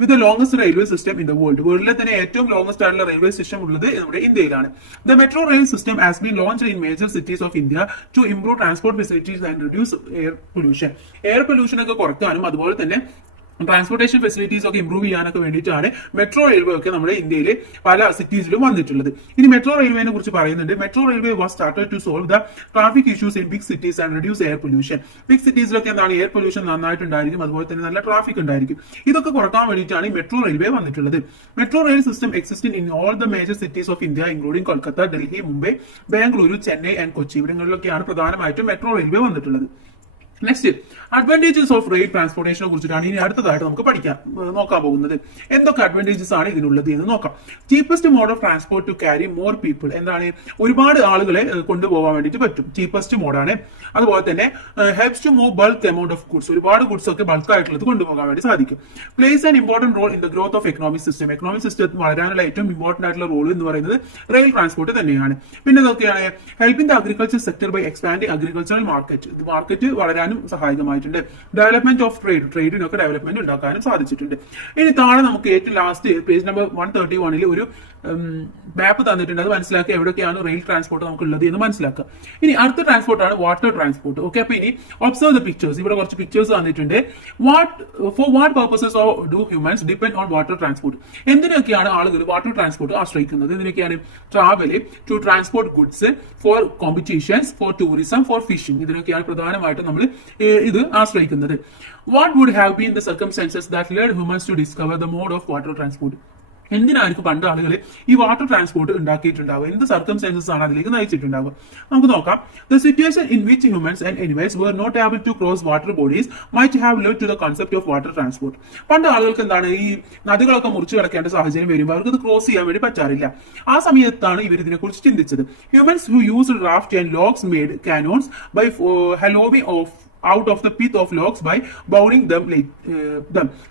with the longest railway system in the world. വേൾഡിലെ തന്നെ ഏറ്റവും ലോങ്സ്റ്റ് ആയിട്ടുള്ള റെയിൽവേ സിസ്റ്റം ഉള്ളത് നമ്മുടെ ഇന്ത്യയിലാണ്. The metro rail system has been launched in major cities of India to improve transport facilities and reduce air pollution. Air pollution ഒക്കെ കുറയ്ക്കാനും അതുപോലെ തന്നെ ട്രാൻസ്പോർട്ടേഷൻ ഫെസിലിറ്റീസ് ഒക്കെ ഇംപ്രൂവ് ചെയ്യാനൊക്കെ വേണ്ടിയിട്ടാണ് മെട്രോ റെയിൽവേ ഒക്കെ നമ്മുടെ ഇന്ത്യയിലെ പല സിറ്റീസിലും വന്നിട്ടുള്ളത്. ഇനി മെട്രോ റെയിൽവേനെ കുറിച്ച് പറയുന്നുണ്ട്. Metro railway was started to solve the traffic issues in big cities and reduce air pollution. Big സിറ്റീസിലൊക്കെ എന്താണ്, എയർ പൊല്യൂഷൻ നന്നായിട്ടുണ്ടായിരിക്കും, അതുപോലെ തന്നെ നല്ല ട്രാഫിക് ഉണ്ടായിരിക്കും. ഇതൊക്കെ കുറക്കാൻ വേണ്ടിയിട്ടാണ് ഈ മെട്രോ റെയിൽവേ വന്നിട്ടുള്ളത്. Metro rail system exist in all the major cities of India including Kolkata, Delhi, Mumbai, Bengaluru, Chennai and Kochi. ഇവിടങ്ങളിലൊക്കെയാണ് പ്രധാനമായിട്ടും മെട്രോ റെയിൽവേ വന്നിട്ടുള്ളത്. നെക്സ്റ്റ്, അഡ്വാൻറ്റേജസ് ഓഫ് റെയിൽ ട്രാൻസ്പോർട്ടേഷനെ കുറിച്ചിട്ടാണ് ഇനി അടുത്തതായിട്ട് നമുക്ക് നോക്കാൻ പോകുന്നത്. എന്തൊക്കെ അഡ്വാൻറ്റേജസ് ആണ് ഇതിനുള്ളത് എന്ന് നോക്കാം. Cheapest mode of transport to carry more people. എന്താണ്, ഒരുപാട് ആളുകളെ കൊണ്ടുപോകാൻ വേണ്ടിയിട്ട് പറ്റും. ചീപ്പസ്റ്റ് മോഡാണ്. അതുപോലെ തന്നെ helps to move bulk amount of goods. ഒരുപാട് ഗുഡ്സ് ഒക്കെ ബൾക്ക് ആയിട്ടുള്ളത് കൊണ്ടുപോകാൻ വേണ്ടി സാധിക്കും. Plays an important role in the growth of economic system. Economic സിസ്റ്റത്തിൽ വളരാനുള്ള ഏറ്റവും ഇമ്പോർട്ടന്റ് ആയിട്ടുള്ള റോൾ എന്ന് പറയുന്നത് റെയിൽ ട്രാൻസ്പോർട്ട് തന്നെയാണ്. പിന്നെ ഇതൊക്കെയാണ് helping the agriculture sector by expanding agricultural market. ഇത് മാർക്കറ്റ് വളരാനും സഹായകമായിട്ടുണ്ട്. ഡെവലപ്മെന്റ് ഓഫ് ട്രേഡിനൊക്കെ ഡെവലപ്മെന്റ് ഉണ്ടാക്കാനും സാധിച്ചിട്ടുണ്ട്. ഇനി താഴെ നമുക്ക് ഏറ്റവും ലാസ്റ്റ് പേജ് നമ്പർ 131 ഒരു മാപ്പ് തന്നിട്ടുണ്ട്. അത് മനസ്സിലാക്കി എവിടെയൊക്കെയാണ് റെയിൽ ട്രാൻസ്പോർട്ട് നമുക്ക് ഉള്ളത് എന്ന് മനസ്സിലാക്കുക. ഇനി അടുത്ത ട്രാൻസ്പോർട്ടാണ് വാട്ടർ ട്രാൻസ്പോർട്ട്. ഓക്കെ, അപ്പൊ ഇനി ഒബ്സർവ് ദ പിക്ചേഴ്സ്. ഇവിടെ കുറച്ച് പിക്ചേഴ്സ് തന്നിട്ടുണ്ട്. For what purposes do humans depend on water transport. എന്തിനൊക്കെയാണ് ആളുകൾ വാട്ടർ ട്രാൻസ്പോർട്ട് ആശ്രയിക്കുന്നത്? എന്തിനൊക്കെയാണ്? Travel, to transport goods, for competitions, for tourism, for fishing. ഇതിനൊക്കെയാണ് പ്രധാനമായിട്ടും നമ്മൾ ഇത് ആശ്രയിക്കുന്നത്. What would have been the circumstances that led humans to discover the mode of water transport? എന്തിനായിരിക്കും പണ്ട് ആളുകൾ ഈ വാട്ടർ ട്രാൻസ്പോർട്ട് ഉണ്ടാക്കിയിട്ടുണ്ടാവുക? എന്ത് സർക്കംസ്റ്റൻസസ് ആണ് അതിലേക്ക് നയിച്ചിട്ടുണ്ടാവുക? നമുക്ക് നോക്കാം. The situation in which humans and animals were not able to cross water bodies might have led to the concept of water transport. പണ്ട് ആളുകൾക്ക് എന്താണ്, ഈ നദികളൊക്കെ മുറിച്ചു കിടക്കേണ്ട സാഹചര്യം വരുമ്പോൾ അവർക്ക് ഇത് ക്രോസ് ചെയ്യാൻ വേണ്ടി പറ്റാറില്ല. ആ സമയത്താണ് ഇവർ ഇതിനെക്കുറിച്ച് ചിന്തിച്ചത്. Humans who used raft and logs made canoes by hollowing of out of the pith of logs by bowing them.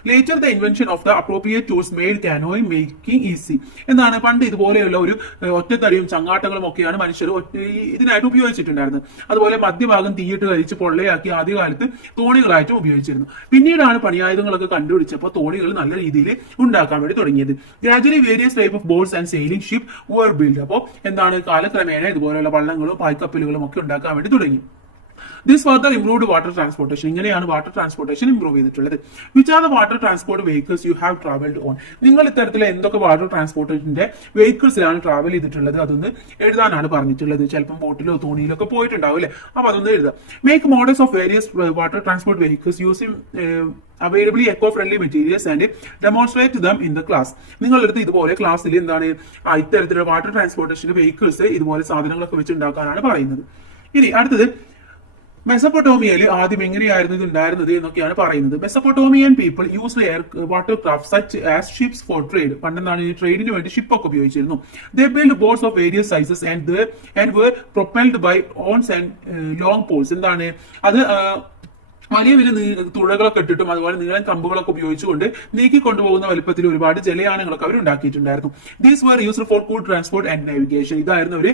Later the invention of the appropriate tools made canoeing making easy. എന്താണ്, പണ്ട് ഇതുപോലെയുള്ള ഒരു ഒറ്റത്തടിയും ചങ്ങാട്ടങ്ങളും ഒക്കെയാണ് മനുഷ്യർ ഇതിനായിട്ട് ഉപയോഗിച്ചിട്ടുണ്ടായിരുന്നത്. അതുപോലെ മധ്യഭാഗം തീയിട്ട് കഴിച്ച് പൊള്ളയാക്കി ആദ്യകാലത്ത് തോണികളായിട്ടും ഉപയോഗിച്ചിരുന്നു. പിന്നീടാണ് പണിയായുധങ്ങളൊക്കെ കണ്ടുപിടിച്ചപ്പോൾ തോണികൾ നല്ല രീതിയിൽ ഉണ്ടാക്കാൻ വേണ്ടി തുടങ്ങിയത്. Gradually various type of boats and sailing ship were build. അപ്പോൾ എന്താണ്, കാലക്രമേണ ഇതുപോലെയുള്ള വള്ളങ്ങളും പായ്ക്കപ്പലുകളും ഒക്കെ ഉണ്ടാക്കാൻ വേണ്ടി തുടങ്ങി. This further improved water transportation. ഇങ്ങനെയാണ് വാട്ടർ ട്രാൻസ്പോർട്ടേഷൻ ഇംപ്രൂവ് ചെയ്തിട്ടുള്ളത്. Which are the water transport vehicles you have traveled on? നിങ്ങൾ ഇത്തരത്തിൽ എന്തൊക്കെ വാട്ടർ ട്രാൻസ്പോർട്ടേഷന്റെ വെഹിക്കിൾസിലാണ് ട്രാവൽ ചെയ്തിട്ടുള്ളത് അതൊന്ന് എഴുതാനാണ് പറഞ്ഞിട്ടുള്ളത്. ചിലപ്പോൾ ബോട്ടിലോ തോണിയിലോ ഒക്കെ പോയിട്ടുണ്ടാവും അല്ലെ, അപ്പൊ അതൊന്ന് എഴുതാം. Make models of various water transport vehicles using available eco friendly materials and demonstrate them in the class. നിങ്ങളെടുത്ത് ഇതുപോലെ ക്ലാസ്സിൽ എന്താണ് ഇത്തരത്തിലുള്ള വാട്ടർ ട്രാൻസ്പോർട്ടേഷന്റെ വെഹിക്കിൾസ് ഇതുപോലെ സാധനങ്ങളൊക്കെ വെച്ച് ഉണ്ടാക്കാനാണ് പറയുന്നത്. ഇനി അടുത്തത് മെസപ്പൊട്ടോമിയയിൽ ആദ്യം എങ്ങനെയായിരുന്നു ഇത് ഉണ്ടായിരുന്നത് എന്നൊക്കെയാണ് പറയുന്നത്. Mesopotamian people use air water craft such as ships for trade. പണ്ടെന്താണ് ഈ ട്രേഡിന് വേണ്ടി ഷിപ്പൊക്കെ ഉപയോഗിച്ചിരുന്നു. They build boats of various sizes and were propelled by oars and long poles. എന്താണ് അത് വലിയ വലിയ തുഴകളൊക്കെ ഇട്ടിട്ടും അതുപോലെ നീളം കമ്പുകളൊക്കെ ഉപയോഗിച്ചുകൊണ്ട് നീക്കി കൊണ്ടുപോകുന്ന വലുപ്പത്തിൽ ഒരുപാട് ജലയാനങ്ങളൊക്കെ അവർ ഉണ്ടാക്കിയിട്ടുണ്ടായിരുന്നു. These were used for good transport and navigation. ഇതായിരുന്നു അവർ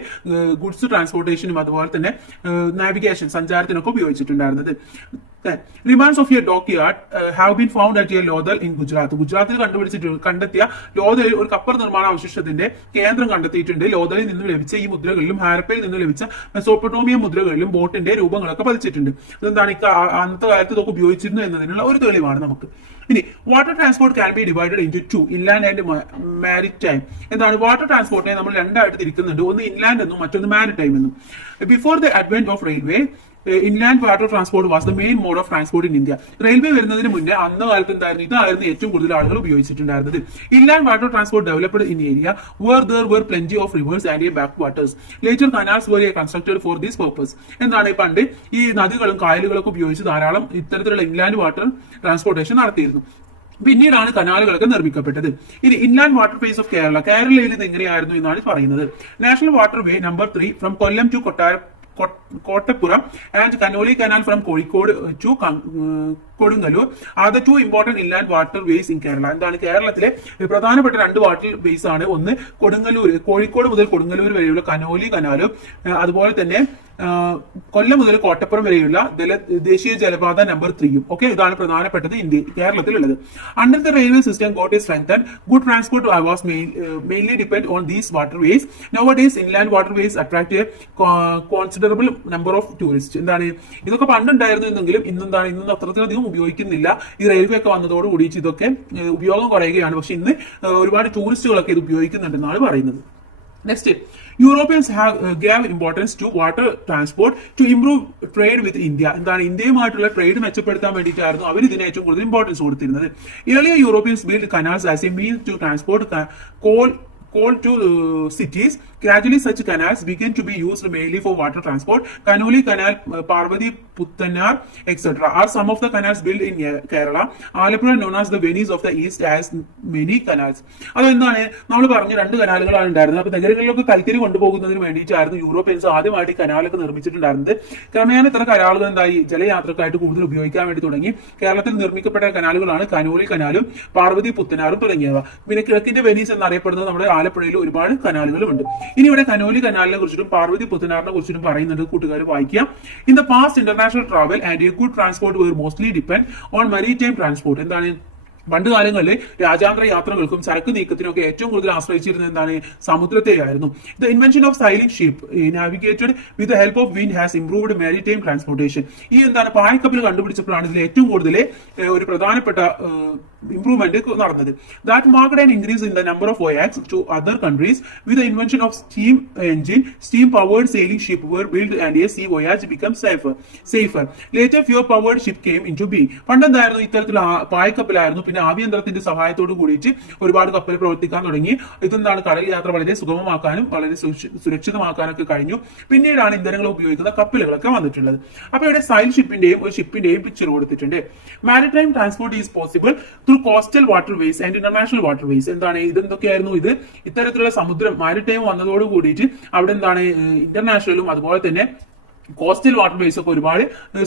ഗുഡ്സ് ട്രാൻസ്പോർട്ടേഷനും അതുപോലെ തന്നെ നാവിഗേഷൻ സഞ്ചാരത്തിനൊക്കെ ഉപയോഗിച്ചിട്ടുണ്ടായിരുന്നത്. Remains of a dock yard have been found at a Lothal in Gujarat. ഗുജറാത്തിൽ കണ്ടെത്തിയ ലോഥലിൽ ഒരു കപ്പൽ നിർമ്മാണ അവശിഷ്ടത്തിന്റെ കേന്ദ്രം കണ്ടെത്തിയിട്ടുണ്ട്. ലോഥലിൽ നിന്നും ലഭിച്ച ഈ മുദ്രകളിലും ഹാരപ്പയിൽ നിന്നും ലഭിച്ച മെസോപ്പൊട്ടോമിയ മുദ്രകളിലും ബോട്ടിന്റെ രൂപങ്ങളൊക്കെ പതിച്ചിട്ടുണ്ട്. ഇതെന്താണ് അന്നത്തെ കാലത്ത് ഇതൊക്കെ ഉപയോഗിച്ചിരുന്നു എന്നതിനുള്ള ഒരു തെളിവാണ് നമുക്ക്. ഇനി water transport can be divided into two, inland and maritime. എന്താണ് വാട്ടർ ട്രാൻസ്പോർട്ടിനെ നമ്മൾ രണ്ടായിട്ട് തിരിക്കുന്നുണ്ട്, ഒന്ന് ഇൻലാൻഡ് എന്നും മറ്റൊന്ന് മാരിടൈം എന്നും. Before the advent of railway inland water transport was the main mode of transport in India. Railway വരുന്നതിന് മുന്നേ അന്ന് കാലത്ത് എന്തായിരുന്നു, ഇതായിരുന്നു ഏറ്റവും കൂടുതൽ ആളുകൾ ഉപയോഗിച്ചിട്ടുണ്ടായിരുന്നത്. Inland water transport developed in area where there were plenty of rivers and a back waters. Later canals were constructed for this purpose. എന്താണ് പണ്ട് ഈ നദികളും കായലുകളൊക്കെ ഉപയോഗിച്ച് ധാരാളം ഇത്തരത്തിലുള്ള ഇൻലാൻഡ് വാട്ടർ ട്രാൻസ്പോർട്ടേഷൻ നടത്തിയിരുന്നു. പിന്നീടാണ് കനാലുകളൊക്കെ നിർമ്മിക്കപ്പെട്ടത്. ഇനി inland waterways of Kerala. കേരളയിൽ ഇത് എങ്ങനെയായിരുന്നു എന്നാണ് പറയുന്നത്. National waterway number 3 from Kollam to Kottapuram and Kanoli Canal from Kozhikode to Kodungalur are the two important inland waterways in Kerala. എന്താണ് കേരളത്തിലെ പ്രധാനപ്പെട്ട രണ്ട് വാട്ടർ വേസ് ആണ്. ഒന്ന് കൊടുങ്ങല്ലൂർ, കോഴിക്കോട് മുതൽ കൊടുങ്ങല്ലൂർ വരെയുള്ള കനോലി കനാലും അതുപോലെ തന്നെ കൊല്ലം മുതൽ കോട്ടപ്പുറം വരെയുള്ള ദേശീയ ജലപാത നമ്പർ 3യും. ഓക്കെ, ഇതാണ് പ്രധാനപ്പെട്ടത് കേരളത്തിലുള്ളത്. Under the railway system got is strengthened. Good transport was mainly depend on these waterways. Nowadays inland waterways attract a considerable number of tourist. എന്താണ് ഇതൊക്കെ പണ്ടുണ്ടായിരുന്നു എന്നെങ്കിലും ഇന്നും അത്രത്തിലധികം ഉപയോഗിക്കുന്നില്ല. ഈ റെയിൽവേ ഒക്കെ വന്നതോട് കൂടിയിട്ട് ഇതൊക്കെ ഉപയോഗം കുറയുകയാണ്. പക്ഷെ ഇന്ന് ഒരുപാട് ടൂറിസ്റ്റുകളൊക്കെ ഇത് ഉപയോഗിക്കുന്നുണ്ടെന്നാണ് പറയുന്നത്. Next, Europeans gave importance to water transport to improve trade with India. എന്താണ് ഇന്ത്യയുമായിട്ടുള്ള ട്രേഡ് മെച്ചപ്പെടുത്താൻ വേണ്ടിയിട്ടായിരുന്നു അവർ ഇതിന് ഏറ്റവും കൂടുതൽ ഇമ്പോർട്ടൻസ് കൊടുത്തിരുന്നത്. Earlier Europeans built canals as a means to transport coal to cities. Gradually such canals began to be used mainly for water transport. Kanoli Canal, Parvati Puttanar, etc. are some of the canals built in Kerala. Alappuzha known as the Venice of the East has many canals. അതെന്താണ് നമ്മൾ പറഞ്ഞ രണ്ട് കനാലുകളാണ് ഉണ്ടായിരുന്നത്. അപ്പൊ നഗരങ്ങളിലൊക്കെ കൽക്കരി കൊണ്ടുപോകുന്നതിന് വേണ്ടിയിട്ടായിരുന്നു Europeans ആദ്യമായിട്ട് കനാലൊക്കെ നിർമ്മിച്ചിട്ടുണ്ടായിരുന്നത്. ക്രമേണ ഇത്തരം കനാലുകൾ എന്തായി ജലയാത്രക്കായിട്ട് കൂടുതൽ ഉപയോഗിക്കാൻ വേണ്ടി തുടങ്ങി. കേരളത്തിൽ നിർമ്മിക്കപ്പെട്ട കനാലുകളാണ് കനോലി കനാലും പാർവതി പുത്തനാറും തുടങ്ങിയവ. പിന്നെ കിഴക്കിന്റെ വെനീസ് എന്നറിയപ്പെടുന്നത് നമ്മുടെ ആലപ്പുഴയിൽ ഒരുപാട് കനാലുകളുമുണ്ട്. ഇനി ഇവിടെ കനോലി കനാലിനെ കുറിച്ചിട്ടും പാർവതി പുത്തനാറിനെ കുറിച്ചിട്ടും പറയുന്നുണ്ട്, കൂട്ടുകാർ വായിക്കാം. In the past international travel and a good transport were mostly depend on maritime transport. എന്താണ് പണ്ട് കാലങ്ങളിൽ രാജ്യാന്തര യാത്രകൾക്കും ചരക്ക് നീക്കത്തിനൊക്കെ ഏറ്റവും കൂടുതൽ ആശ്രയിച്ചിരുന്നത് എന്താണ് സമുദ്രത്തെയായിരുന്നു. The invention of sailing ship navigated with the help of wind has improved maritime transportation. ഈ എന്താണ് പായക്കപ്പൽ കണ്ടുപിടിച്ചപ്പോഴാണ് ഇതിൽ ഏറ്റവും കൂടുതൽ ഒരു പ്രധാനപ്പെട്ട ഇംപ്രൂവ്മെന്റ് നടന്നത്. That marked an increase in the number of voyages to other countries. With the invention of steam engine, steam powered sailing ship were built and a sea voyage became safer. Later fuel powered ship came into being. പണ്ടെന്തായിരുന്നു ഇത്തരത്തിലുള്ള പായക്കപ്പലായിരുന്നു. പിന്നെ ആഭ്യന്തരത്തിന്റെ സഹായത്തോട് കൂടിയിട്ട് ഒരുപാട് കപ്പൽ പ്രവർത്തിക്കാൻ തുടങ്ങി. ഇതെന്താണ് കടൽ യാത്ര വളരെ സുഗമമാക്കാനും വളരെ സുരക്ഷിതമാക്കാനൊക്കെ കഴിഞ്ഞു. പിന്നീടാണ് ഇന്ധനങ്ങൾ ഉപയോഗിക്കുന്ന കപ്പലുകളൊക്കെ വന്നിട്ടുള്ളത്. അപ്പൊ ഇവിടെ സൈൽ ഷിപ്പിന്റെയും ഒരു ഷിപ്പിന്റെയും പിക്ചർ കൊടുത്തിട്ടുണ്ട്. Maritime transport is possible through coastal waterways and international waterways. എന്താണ് ഇതെന്തൊക്കെയായിരുന്നു? ഇത് ഇത്തരത്തിലുള്ള സമുദ്രം മാരിടൈം വന്നതോട് കൂടിയിട്ട് അവിടെ എന്താണ് ഇന്റർനാഷണലും അതുപോലെ തന്നെ കോസ്റ്റൽ വാട്ടർവേസ് ഒക്കെ ഒരുപാട്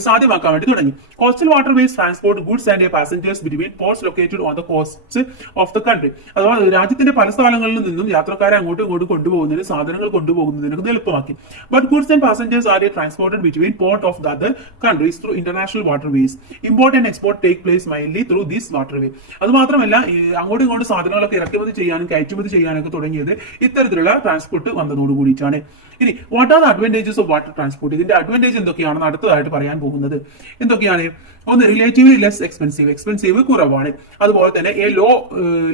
സാധ്യമാക്കാൻ വേണ്ടി തുടങ്ങി. Coastal waterways transport goods and passengers between ports located on the cost of the country. അഥവാ രാജ്യത്തിന്റെ പല സ്ഥലങ്ങളിൽ നിന്നും യാത്രക്കാരെ അങ്ങോട്ടും ഇങ്ങോട്ടും കൊണ്ടുപോകുന്നതിന് സാധനങ്ങൾ കൊണ്ടുപോകുന്നതിനൊക്കെ എളുപ്പമാക്കി. But goods and passengers are transported between port of the other countries through international waterways. Import and export take place mainly through this waterway. അത് മാത്രമല്ല അങ്ങോട്ടും ഇങ്ങോട്ടും സാധനങ്ങളൊക്കെ ഇറക്കുമതി ചെയ്യാനും കയറ്റുമതി ചെയ്യാനൊക്കെ തുടങ്ങിയത് ഇത്തരത്തിലുള്ള ട്രാൻസ്പോർട്ട് വന്നതോട് കൂടിയിട്ടാണ്. ഇനി what are the advantages of water transport? ഇതിന്റെ അഡ്വാൻറ്റേജ് എന്തൊക്കെയാണെന്ന് അടുത്തതായിട്ട് പറയാൻ പോകുന്നത്. എന്തൊക്കെയാണ്? ഒന്ന്, റിലേറ്റീവ്ലി ലെസ് എക്സ്പെൻസീവ് കുറവാണ്. അതുപോലെ തന്നെ a low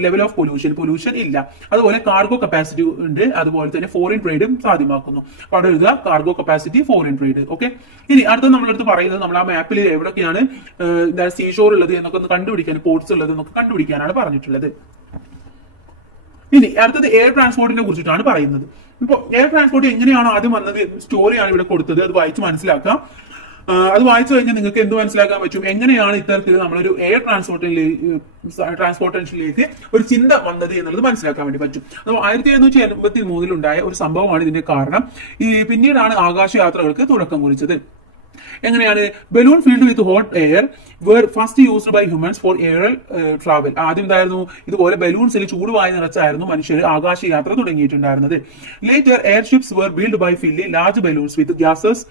level of pollution ഇല്ല. അതുപോലെ കാർഗോ കപ്പാസിറ്റി ഉണ്ട്. അതുപോലെ തന്നെ ഫോറിൻ ട്രേഡും സാധ്യമാക്കുന്നു. അവിടെ എഴുതുക cargo capacity, foreign trade. Okay, ഇനി അടുത്ത നമ്മളടുത്ത് പറയുന്നത് നമ്മൾ ആ മാപ്പിൽ എവിടെയൊക്കെയാണ് സീഷോർ ഉള്ളത് എന്നൊക്കെ ഒന്ന് കണ്ടുപിടിക്കാൻ, പോർട്സ് ഉള്ളത് എന്നൊക്കെ കണ്ടുപിടിക്കാനാണ് പറഞ്ഞിട്ടുള്ളത്. ഇനി അടുത്തത് എയർ ട്രാൻസ്പോർട്ടിനെ കുറിച്ചിട്ടാണ് പറയുന്നത്. ഇപ്പോൾ എയർ ട്രാൻസ്പോർട്ട് എങ്ങനെയാണ് ആദ്യം വന്നത് സ്റ്റോറിയാണ് ഇവിടെ കൊടുത്തത്, അത് വായിച്ച് മനസ്സിലാക്കാം. അത് വായിച്ചു കഴിഞ്ഞാൽ നിങ്ങൾക്ക് എന്ത് മനസ്സിലാക്കാൻ പറ്റും, എങ്ങനെയാണ് ഇത്തരത്തിൽ നമ്മളൊരു എയർ ട്രാൻസ്പോർട്ടേഷനിലേക്ക് ഒരു ചിന്ത വന്നത് എന്നുള്ളത് മനസ്സിലാക്കാൻ വേണ്ടി പറ്റും. അപ്പോൾ 1783 ഉണ്ടായ ഒരു സംഭവമാണ് ഇതിന്റെ കാരണം. പിന്നീടാണ് ആകാശയാത്രകൾക്ക് തുടക്കം കുറിച്ചത്. എങ്ങനെയാണ്? Balloon filled with hot air were first used by humans for aerial travel. ആദ്യം എന്തായിരുന്നു? ഇതുപോലെ ബലൂൺസിൽ ചൂടുവായി നിറച്ചായിരുന്നു മനുഷ്യർ ആകാശയാത്ര തുടങ്ങിയിട്ടുണ്ടായിരുന്നത്. Later airships were build by filling large balloons with gases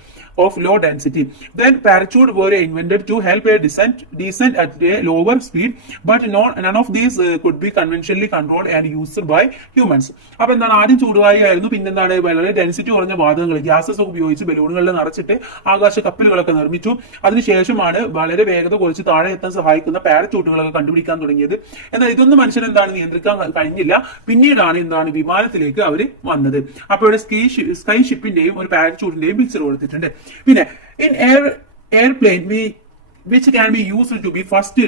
of low density. Then parachute were invented to help a descent at a lower speed, but none of these could be conventionally controlled and used by humans. അപ്പോൾ എന്താണ്? ആദ്യം ചൂടുവായി ആയിരുന്നു, പിന്നെന്താണ്? വളരെ density കുറഞ്ഞ വാതകങ്ങൾ gases ഒക്കെ ഉപയോഗിച്ച് ബലൂണുകളിൽ നിറച്ചിട്ട് ആകാശ കപ്പലുകളൊക്കെ നിർമ്മിച്ചു. അതിനുശേഷമാണ് വളരെ വേഗത കുറച്ച് താഴെ എത്താൻ സഹായിക്കുന്ന പാരച്യൂട്ടുകളൊക്കെ കണ്ടുപിടിക്കാൻ തുടങ്ങിയത്. എന്നാൽ ഇതൊന്നും മനുഷ്യൻ എന്താണ് നിയന്ത്രിക്കാൻ കഴിഞ്ഞില്ല. പിന്നീടാണ് എന്താണ് വിമാനത്തിലേക്ക് അവർ വന്നത്. അപ്പോൾ ഇവിടെ സ്കൈ ഷിപ്പിന്റെയും ഒരു പാരച്യൂട്ടിന്റെയും പിക്ചർ കൊടുത്തിട്ടുണ്ട്. പിന്നെ in airplane which can be used to be first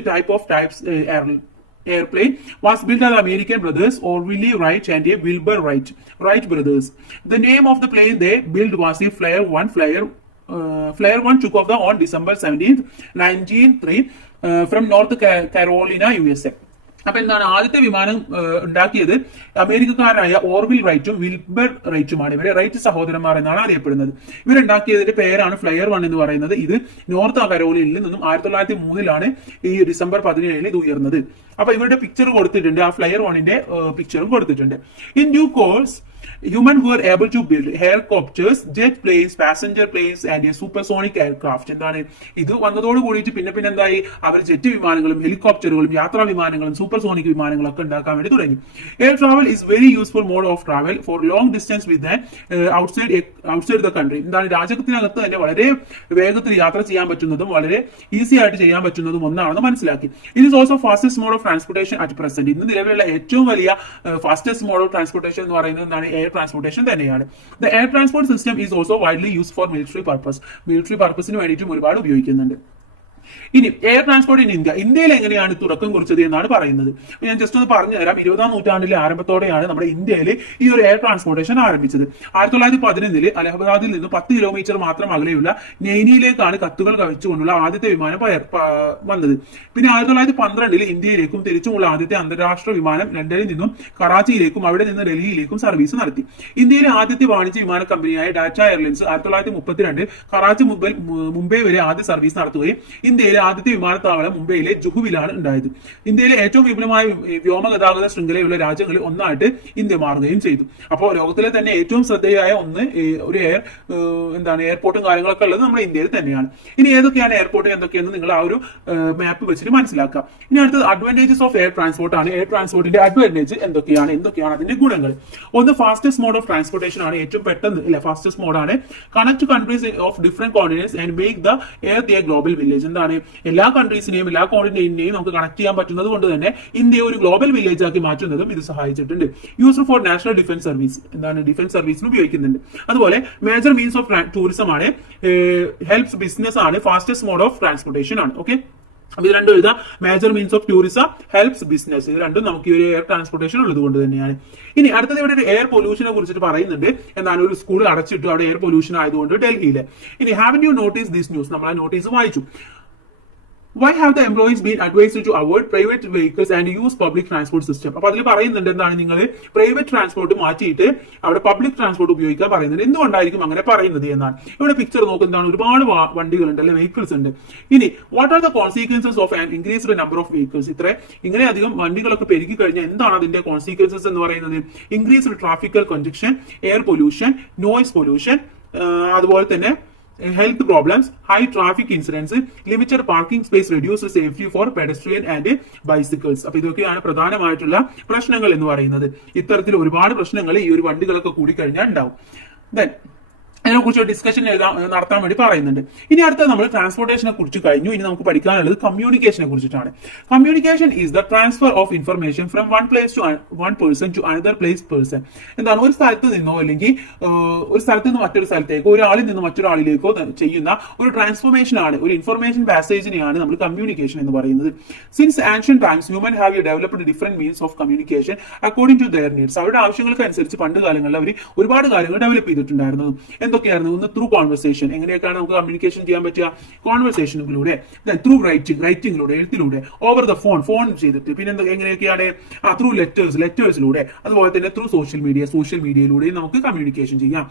airplane was built by the American brothers Orville Wright and Wilbur Wright brothers. The name of the plane they built was a Flyer 1. Flyer 1 took off on December 17th, 1903 from North Carolina, USA. അപ്പൊ എന്താണ്? ആദ്യത്തെ വിമാനം ഉണ്ടാക്കിയത് അമേരിക്കക്കാരായ Orville റൈറ്റും Wilbur റൈറ്റുമാണ്. ഇവരെ right സഹോദരന്മാർ എന്നാണ് അറിയപ്പെടുന്നത്. ഇവരുണ്ടാക്കിയതിന്റെ പേരാണ് ഫ്ലയർ 1 എന്ന് പറയുന്നത്. ഇത് നോർത്ത് കരോലിനയിൽ നിന്നും 1903 ഈ ഡിസംബർ 17 ഇത് ഉയർന്നത്. അപ്പൊ ഇവരുടെ പിക്ചർ കൊടുത്തിട്ടുണ്ട്, ആ ഫ്ലയർ 1ന്റെ പിക്ചറും കൊടുത്തിട്ടുണ്ട്. In due course humans were able to build helicopters, jet planes, passenger planes and a supersonic aircraft. എന്താണ്? ഇത് വന്നതോട് കൂടിയിട്ട് പിന്നെ എന്തായി? അവർ ജെറ്റ് വിമാനങ്ങളും ഹെലികോപ്റ്ററുകളും യാത്രാ വിമാനങ്ങളും സൂപ്പർസോണിക് വിമാനങ്ങളും ഒക്കെ ഉണ്ടാക്കാൻ വേണ്ടി തുടങ്ങി. Air travel is very useful mode of travel for long distance with outside the country. എന്താണ്? രാജ്യത്തിനകത്ത് തന്നെ വളരെ വേഗത്തിൽ യാത്ര ചെയ്യാൻ പറ്റുന്നതും വളരെ ഈസി ആയിട്ട് ചെയ്യാൻ പറ്റുന്നതും ഒന്നാണെന്ന് മനസ്സിലാക്കി. It is also fastest mode of transportation at present. ഇന്ന് നിലവിലുള്ള ഏറ്റവും വലിയ ഫാസ്റ്റസ്റ്റ് മോഡ് ഓഫ് ട്രാൻസ്പോർട്ടേഷൻ എന്ന് പറയുന്നത് എന്താണ്? എയർ ട്രാൻസ്പോർട്ടേഷൻ തന്നെയാണ്. The air transport system is also widely used for military പർപ്പസിന് വേണ്ടിയിട്ടും ഒരുപാട് ഉപയോഗിക്കുന്നുണ്ട്. ഇനി എയർ ട്രാൻസ്പോർട്ട് ഇൻ ഇന്ത്യയിൽ എങ്ങനെയാണ് തുടക്കം കുറിച്ചത് എന്നാണ് പറയുന്നത്. ഞാൻ ജസ്റ്റ് ഒന്ന് പറഞ്ഞു തരാം. 20ാം നൂറ്റാണ്ടിലെ ആരംഭത്തോടെയാണ് നമ്മുടെ ഇന്ത്യയിൽ ഈ ഒരു എയർ ട്രാൻസ്പോർട്ടേഷൻ ആരംഭിച്ചത്. 1911 അലഹബാദിൽ നിന്ന് 10 കിലോമീറ്റർ മാത്രം അകലെയുള്ള നെയ്നിയിലേക്കാണ് കത്തുകൾ കവച്ചുകൊണ്ടുള്ള ആദ്യത്തെ വിമാനം വന്നത്. പിന്നെ 1912 ഇന്ത്യയിലേക്കും തിരിച്ചുമുള്ള ആദ്യത്തെ അന്താരാഷ്ട്ര വിമാനം ലണ്ടനിൽ നിന്നും കറാച്ചിയിലേക്കും അവിടെ നിന്ന് ഡൽഹിയിലേക്കും സർവീസ് നടത്തി. ഇന്ത്യയിലെ ആദ്യത്തെ വാണിജ്യ വിമാന കമ്പനിയായ ടാറ്റ എയർലൈൻസ് 1932 കറാച്ചി മുംബൈ വരെ ആദ്യ സർവീസ് നടത്തുകയും ഇന്ത്യയിലെ ആദ്യത്തെ വിമാനത്താവളം മുംബൈയിലെ ജുഹുവിലാണ് ഉണ്ടായത്. ഇന്ത്യയിലെ ഏറ്റവും വിപുലമായ വ്യോമഗതാഗത ശൃംഖലയുള്ള രാജ്യങ്ങളിൽ ഒന്നായിട്ട് ഇന്ത്യ മാറുകയും ചെയ്തു. അപ്പോൾ ലോകത്തിലെ തന്നെ ഏറ്റവും ശ്രദ്ധേയമായ ഒരു എയർപോർട്ടും കാര്യങ്ങളൊക്കെ ഉള്ളത് നമ്മുടെ ഇന്ത്യയിൽ തന്നെയാണ്. ഇനി ഏതൊക്കെയാണ് എയർപോർട്ട് എന്തൊക്കെയെന്ന് നിങ്ങൾ ആ ഒരു മാപ്പ് വെച്ചിട്ട് മനസ്സിലാക്കാം. ഇനി അടുത്തത് അഡ്വാൻറ്റേജസ് ഓഫ് എയർ ട്രാൻസ്പോർട്ട് ആണ്. എയർ ട്രാൻസ്പോർട്ടിന്റെ അഡ്വാൻറ്റേജ് എന്തൊക്കെയാണ് അതിന്റെ ഗുണങ്ങൾ? ഒന്ന്, ഫാസ്റ്റസ്റ്റ് മോഡ് ഓഫ് ട്രാൻസ്പോർട്ടേഷൻ ആണ്. ഏറ്റവും പെട്ടെന്ന് ഫാസ്റ്റസ്റ്റ് മോഡാണ്. Connect countries of different continents and make the earth a global village. എന്താണ്? എല്ലാ കൺട്രീസിനെയും എല്ലാ കോണ്ടിനെന്റിനെയും നമുക്ക് കണക്ട് ചെയ്യാൻ പറ്റുന്നത് കൊണ്ട് തന്നെ ഇന്ത്യയെ ഒരു ഗ്ലോബൽ വില്ലേജ് ആക്കി മാറ്റുന്നതും ഇത് സഹായിച്ചിട്ടുണ്ട്. Used for national defence service. Defence സർവീസിന് ഉപയോഗിക്കുന്നുണ്ട്. അതുപോലെ മേജർ മീൻസ് ഓഫ് ടൂറിസം ആണ്. ഹെൽപ്സ് ബിസിനസ് ആണ്. ഫാസ്റ്റസ്റ്റ് മോഡ് ഓഫ് ട്രാൻസ്പോർട്ടേഷൻ ആണ്. ഓക്കെ, ഇത് രണ്ടും എഴുതാം. Major means of tourism, helps business. ഇത് രണ്ടും നമുക്ക് ഈ ഒരു എയർ ട്രാൻസ്പോർട്ടേഷൻ ഉള്ളത് കൊണ്ട് തന്നെയാണ്. ഇനി അടുത്തത് ഇവിടെ ഒരു എയർ പൊല്യൂഷനെ കുറിച്ചിട്ട് പറയുന്നുണ്ട്. എന്താണ്? ഒരു സ്കൂൾ അടച്ചിട്ടു, അവിടെ എയർ പൊല്യൂഷൻ ആയതുകൊണ്ട് ഡൽഹിയില്. ഇനി haven you notice this news? നമ്മൾ ആ നോട്ടീസ് വായിച്ചു. Why have the employees been advised to avoid private vehicles and use public transport system? അപ്പൊ അതിൽ പറയുന്നുണ്ട് എന്താണ്? നിങ്ങൾ പ്രൈവറ്റ് ട്രാൻസ്പോർട്ട് മാറ്റിയിട്ട് അവിടെ പബ്ലിക് ട്രാൻസ്പോർട്ട് ഉപയോഗിക്കാൻ പറയുന്നുണ്ട്. എന്തുകൊണ്ടായിരിക്കും അങ്ങനെ പറയുന്നത് എന്നാണ്. ഇവിടെ പിക്ചർ നോക്കുന്നതാണ്. ഒരുപാട് വണ്ടികളുണ്ട്, അല്ലെ, വെഹിക്കിൾസ് ഉണ്ട്. ഇനി what are the consequences of an increased number of vehicles? ഇങ്ങനെ അധികം വണ്ടികളൊക്കെ പെരുകി കഴിഞ്ഞാൽ എന്താണ് അതിന്റെ കോൺസിക്വൻസസ് എന്ന് പറയുന്നത്? Increased traffical congestion, air pollution, noise pollution, അതുപോലെ തന്നെ health problems, high traffic incidents, limited parking space, reduced safety for pedestrian and bicycles. അപ്പൊ ഇതൊക്കെയാണ് പ്രധാനമായിട്ടുള്ള പ്രശ്നങ്ങൾ എന്ന് പറയുന്നത്. ഇത്തരത്തിൽ ഒരുപാട് പ്രശ്നങ്ങൾ ഈ ഒരു വണ്ടികളൊക്കെ കൂടി കഴിഞ്ഞാൽ ഉണ്ടാവും. ദെൻ അതിനെക്കുറിച്ച് ഡിസ്കഷൻ നടത്താൻ വേണ്ടി പറയുന്നുണ്ട്. ഇനി അടുത്ത നമ്മൾ ട്രാൻസ്പോർട്ടേഷനെ കുറിച്ച് കഴിഞ്ഞു. ഇനി നമുക്ക് പഠിക്കാനുള്ളത് കമ്മ്യൂണിക്കേഷനെ കുറിച്ചിട്ടാണ്. Communication is the transfer of information from one person to another person. എന്താണ്? ഒരു സ്ഥലത്ത് നിന്നോ അല്ലെങ്കിൽ ഒരു സ്ഥലത്ത് നിന്ന് മറ്റൊരു സ്ഥലത്തേക്കോ, ഒരാളിൽ നിന്ന് മറ്റൊരാളിലേക്കോ ചെയ്യുന്ന ഒരു ട്രാൻസ്ഫോർമേഷൻ ആണ്, ഒരു ഇൻഫർമേഷൻ പാസേജിനെയാണ് നമ്മൾ കമ്മ്യൂണിക്കേഷൻ എന്ന് പറയുന്നത്. Since ancient times human have developed different means of communication according to their needs. അവരുടെ ആവശ്യങ്ങൾക്ക് അനുസരിച്ച് പണ്ട് കാലങ്ങളിൽ അവർ ഒരുപാട് കാര്യങ്ങൾ ഡെവലപ്പ് ചെയ്തിട്ടുണ്ടായിരുന്നു. എന്തൊക്കെയാണ്? ഏതൊക്കെയായിരുന്നു? ഒന്ന് ത്രൂ കോൺവെർസേഷൻ, എങ്ങനെയൊക്കെയാണ് നമുക്ക് കമ്മ്യൂണിക്കേഷൻ ചെയ്യാൻ പറ്റുക? കോൺവെർസേഷനിലൂടെ, ത്രൂ റൈറ്റിംഗിലൂടെ, എഴുത്തിലൂടെ, ഓവർ ദ ഫോൺ ചെയ്തിട്ട്, പിന്നെ എങ്ങനെയൊക്കെയാണ്? ത്രൂ ലെറ്റേഴ്സിലൂടെ, അതുപോലെ തന്നെ ത്രൂ സോഷ്യൽ മീഡിയയിലൂടെയും നമുക്ക് കമ്മ്യൂണിക്കേഷൻ ചെയ്യാം.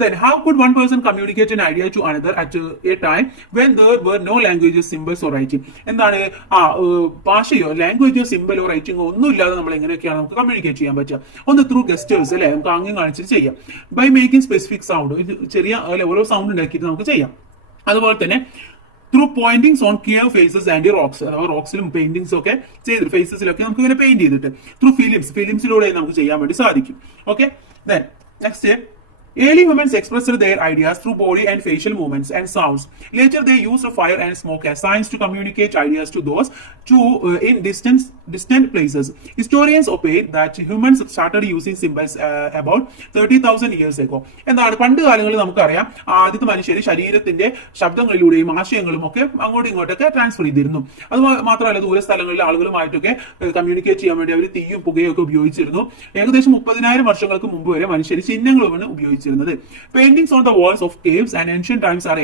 Then, how could one person communicate an idea to another at a time when there were no languages, symbols or writing? എന്താണ് ഭാഷയോ ലാംഗ്വേജോ സിംബലോ റൈറ്റിംഗോ ഒന്നും ഇല്ലാതെ നമ്മൾ എങ്ങനെയൊക്കെയാണ് നമുക്ക് കമ്മ്യൂണിക്കേറ്റ് ചെയ്യാൻ പറ്റുക? ഒന്ന് ത്രൂ ഗസ്റ്റേഴ്സ് അല്ലെ, നമുക്ക് ആംഗ്യം കാണിച്ചിട്ട് ചെയ്യാം. ബൈ മേക്കിംഗ് സ്പെസിഫിക് സൗണ്ട്, ചെറിയ ഓരോ സൗണ്ട് ഉണ്ടാക്കിയിട്ട് നമുക്ക് ചെയ്യാം. അതുപോലെ തന്നെ through paintings on clear faces and rocks, അഥവാ റോക്സിലും പെയിന്റിങ്സ് ഒക്കെ ചെയ്തിട്ട് ഫേസസിലൊക്കെ നമുക്ക് ഇങ്ങനെ പെയിന്റ് ചെയ്തിട്ട് ത്രൂ ഫിലിംസിലൂടെ നമുക്ക് ചെയ്യാൻ വേണ്ടി സാധിക്കും. Okay, then next, early humans expressed their ideas through body and facial movements and sounds. Later, they used fire and smoke as signs to communicate ideas to those in distant places. Historians opine that humans started using symbols about 30,000 years ago. എന്താണ് പണ്ട് കാലങ്ങളിൽ നമുക്കറിയാം, ആദ്യത്തെ മനുഷ്യർ ശരീരത്തിന്റെ ശബ്ദങ്ങളിലൂടെയും ആശയങ്ങളും ഒക്കെ അങ്ങോട്ടും ഇങ്ങോട്ടൊക്കെ ട്രാൻസ്ഫർ ചെയ്തിരുന്നു. അത് മാത്രമല്ല, ദൂര സ്ഥലങ്ങളിലെ ആളുകളുമായിട്ടൊക്കെ കമ്മ്യൂണിക്കേറ്റ് ചെയ്യാൻ വേണ്ടി അവർ തീയും പുകയും ഒക്കെ ഉപയോഗിച്ചിരുന്നു. ഏകദേശം 30,000 വർഷങ്ങൾക്ക് മുമ്പ് വരെ മനുഷ്യർ ചിഹ്നങ്ങളുമാണ് ഉപയോഗിച്ചിരുന്നത്. Paintings on the walls of caves and ancient times are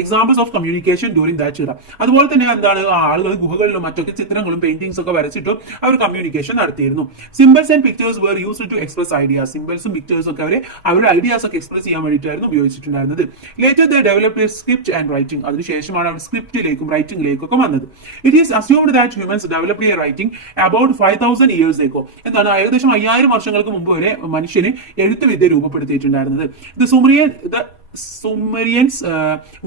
examples of communication during that ഇറ. അതുപോലെ തന്നെ എന്താണ്, ആളുകൾ ഗുഹകളിലും മറ്റൊക്കെ ചിത്രങ്ങളും പെയിന്റിങ്സ് ഒക്കെ വരച്ചിട്ടും അവർ കമ്മ്യൂണിക്കേഷൻ നടത്തിയിരുന്നു. Symbols and pictures were used to express ideas. സിംബൽസും പിക്ചേഴ്സും ഒക്കെ അവരുടെ ഐഡിയാസ് ഒക്കെ എക്സ്പ്രസ് ചെയ്യാൻ വേണ്ടിയിട്ടായിരുന്നു ഉപയോഗിച്ചിട്ടുണ്ടായിരുന്നത്. Later they developed script and writing. അതിനുശേഷമാണ് അവർ സ്ക്രിപ്റ്റിലേക്കും റൈറ്റിംഗിലേക്കും ഒക്കെ വന്നത്. It is assumed that humans developed a writing about 5,000 years ago. എന്താണ്, ഏകദേശം 5000 വർഷങ്ങൾക്ക് മുമ്പ് വരെ മനുഷ്യന് എഴുത്തുവിദ്യ രൂപപ്പെടുത്തിയിട്ടുണ്ടായിരുന്നത്. സുമേറിയൻസ്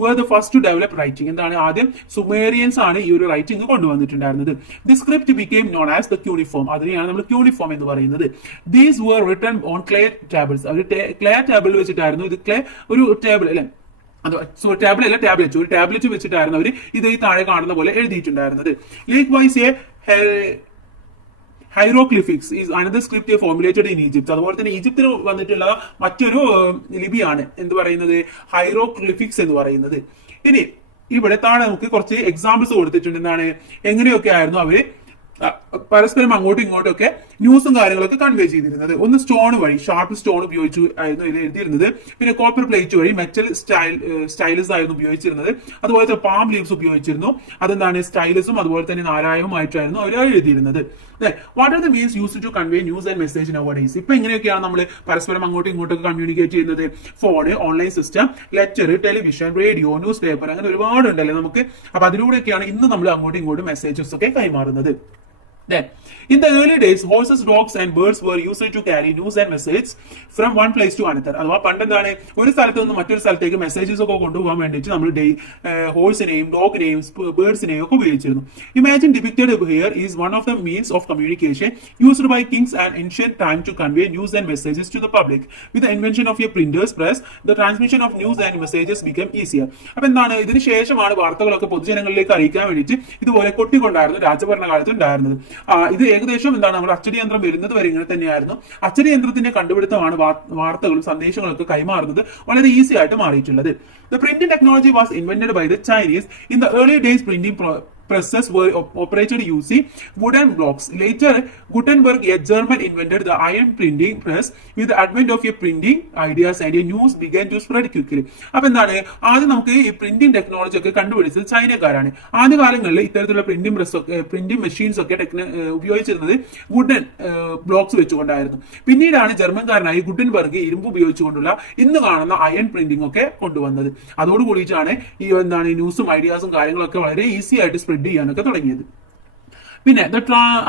were the first to develop writing. എന്താണ്, ആദ്യം സുമേറിയൻസ് ആണ് ഈ ഒരു റൈറ്റിംഗ് കൊണ്ടുവന്നിട്ടുണ്ടായിരുന്നത്. The script became known as the cuneiform. അതിനെയാണ് നമ്മൾ ക്യൂണിഫോം എന്ന് പറയുന്നത്. These were written on clay tablets. അവർ ക്ലേ ടേബിൾ വെച്ചിട്ടായിരുന്നു, ഇത് ക്ലേ ഒരു ടേബിൾ അല്ലെ, ഒരു ടാബ്ലറ്റ് വെച്ചിട്ടായിരുന്നു അവർ ഇത് ഈ താഴെ കാണുന്ന പോലെ എഴുതിയിട്ടുണ്ടായിരുന്നത്. Likewise hieroglyphics is another script formulated in Egypt. അതുപോലെ തന്നെ ഈജിപ്തിൽ വന്നിട്ടുള്ള മറ്റൊരു ലിപിയാണ് എന്ത് പറയുന്നത്, ഹൈറോഗ്ലിഫിക്സ് എന്ന് പറയുന്നത്. ഇനി ഇവിടെ താഴെ നമുക്ക് കുറച്ച് എക്സാമ്പിൾസ് കൊടുത്തിട്ടുണ്ട്. എന്താണ്, എങ്ങനെയൊക്കെ ആയിരുന്നു അവര് പരസ്പരം അങ്ങോട്ടും ഇങ്ങോട്ടും ഒക്കെ ന്യൂസും കാര്യങ്ങളൊക്കെ കൺവേ ചെയ്തിരുന്നത്. ഒന്ന് സ്റ്റോൺ വഴി, ഷാർപ്പ് സ്റ്റോൺ ഉപയോഗിച്ചു ആയിരുന്നു ഇത് എഴുതിയിരുന്നത്. പിന്നെ കോപ്പർ പ്ലേറ്റ് വഴി മെറ്റൽ സ്റ്റൈലസ് ആയിരുന്നു ഉപയോഗിച്ചിരുന്നത്. അതുപോലെ തന്നെ പാം ലീവ്സ് ഉപയോഗിച്ചിരുന്നു. അതെന്താണ്, സ്റ്റൈലസും അതുപോലെ തന്നെ നാരായവുമായിട്ടായിരുന്നു അവർ എഴുതിയിരുന്നത്. What are the means used to convey news and message nowadays? ഇപ്പൊ എങ്ങനെയൊക്കെയാണ് നമ്മൾ പരസ്പരം അങ്ങോട്ടും ഇങ്ങോട്ടൊക്കെ കമ്മ്യൂണിക്കേറ്റ് ചെയ്യുന്നത്? Phone, online system, letter, television, radio, newspaper, അങ്ങനെ ഒരുപാടുണ്ടല്ലേ നമുക്ക്. അപ്പൊ അതിലൂടെയൊക്കെയാണ് ഇന്ന് നമ്മൾ അങ്ങോട്ടും ഇങ്ങോട്ടും മെസ്സേജസ് ഒക്കെ കൈമാറുന്നത്. Then, in the early days, horses, dogs and birds were used to carry news and messages from one place to another. അഥവാ പണ്ടെന്താണ്, ഒരു സ്ഥലത്ത് നിന്ന് മറ്റൊരു സ്ഥലത്തേക്ക് മെസ്സേജസ് ഒക്കെ കൊണ്ടുപോകാൻ വേണ്ടിയിട്ട് നമ്മൾ ഹോഴ്സിനെയും ഡോഗിനെയും ബേർഡ്സിനെയും ഒക്കെ ഉപയോഗിച്ചിരുന്നു. Imagine depicted here is one of the means of communication used by kings and ancient time to convey news and messages to the public. With the invention of a printer's press, the transmission of news and messages became easier. അപ്പൊ എന്താണ്, ഇതിന് ശേഷമാണ് വാർത്തകളൊക്കെ പൊതുജനങ്ങളിലേക്ക് അറിയിക്കാൻ വേണ്ടിയിട്ട് ഇതുപോലെ കൊട്ടിക്കൊണ്ടായിരുന്നു രാജഭരണകാലത്ത് ഉണ്ടായിരുന്നത്. ഇത് ഏകദേശം എന്താണ്, നമ്മുടെ അച്ചടി യന്ത്രം വരുന്നത് വരെ ഇങ്ങനെ തന്നെയായിരുന്നു. അച്ചടി യന്ത്രത്തിന്റെ കണ്ടുപിടുത്തമാണ് വാർത്തകളും സന്ദേശങ്ങളൊക്കെ കൈമാറുന്നത് വളരെ ഈസി ആയിട്ട് മാറിയിട്ടുള്ളത്. The printing technology was invented by the Chinese. In the early days, printing presses were operated using wooden blocks. Later, Gutenberg, a German, invented the iron printing press. With the advent of a printing ideas and a news began to spread quickly. അപ്പൊ എന്താണ്, ആദ്യം നമുക്ക് ഈ printing technology ഒക്കെ കണ്ടുപിടിച്ചത് ചൈനക്കാരാണ്. ആദ്യകാലങ്ങളിൽ ഇത്തരത്തിലുള്ള printing machines ഒക്കെ ഉപയോഗിച്ചിരുന്നത് വുഡൻ ബ്ലോക്സ് വെച്ചുകൊണ്ടായിരുന്നു. പിന്നീടാണ് ജർമ്മൻകാരനായി ഗുട്ടൻബർഗ് ഇരുമ്പ് ഉപയോഗിച്ചുകൊണ്ടുള്ള ഇന്ന് കാണുന്ന അയൺ പ്രിന്റിംഗ് ഒക്കെ കൊണ്ടുവന്നത്. അതോടുകൂടിയിട്ടാണ് ഈ എന്താണ് ന്യൂസും ഐഡിയാസും കാര്യങ്ങളൊക്കെ വളരെ ഈസി ആയിട്ട് സ്പ്രെഡ് ചെയ്യാനൊക്കെ തുടങ്ങിയത്. പിന്നെ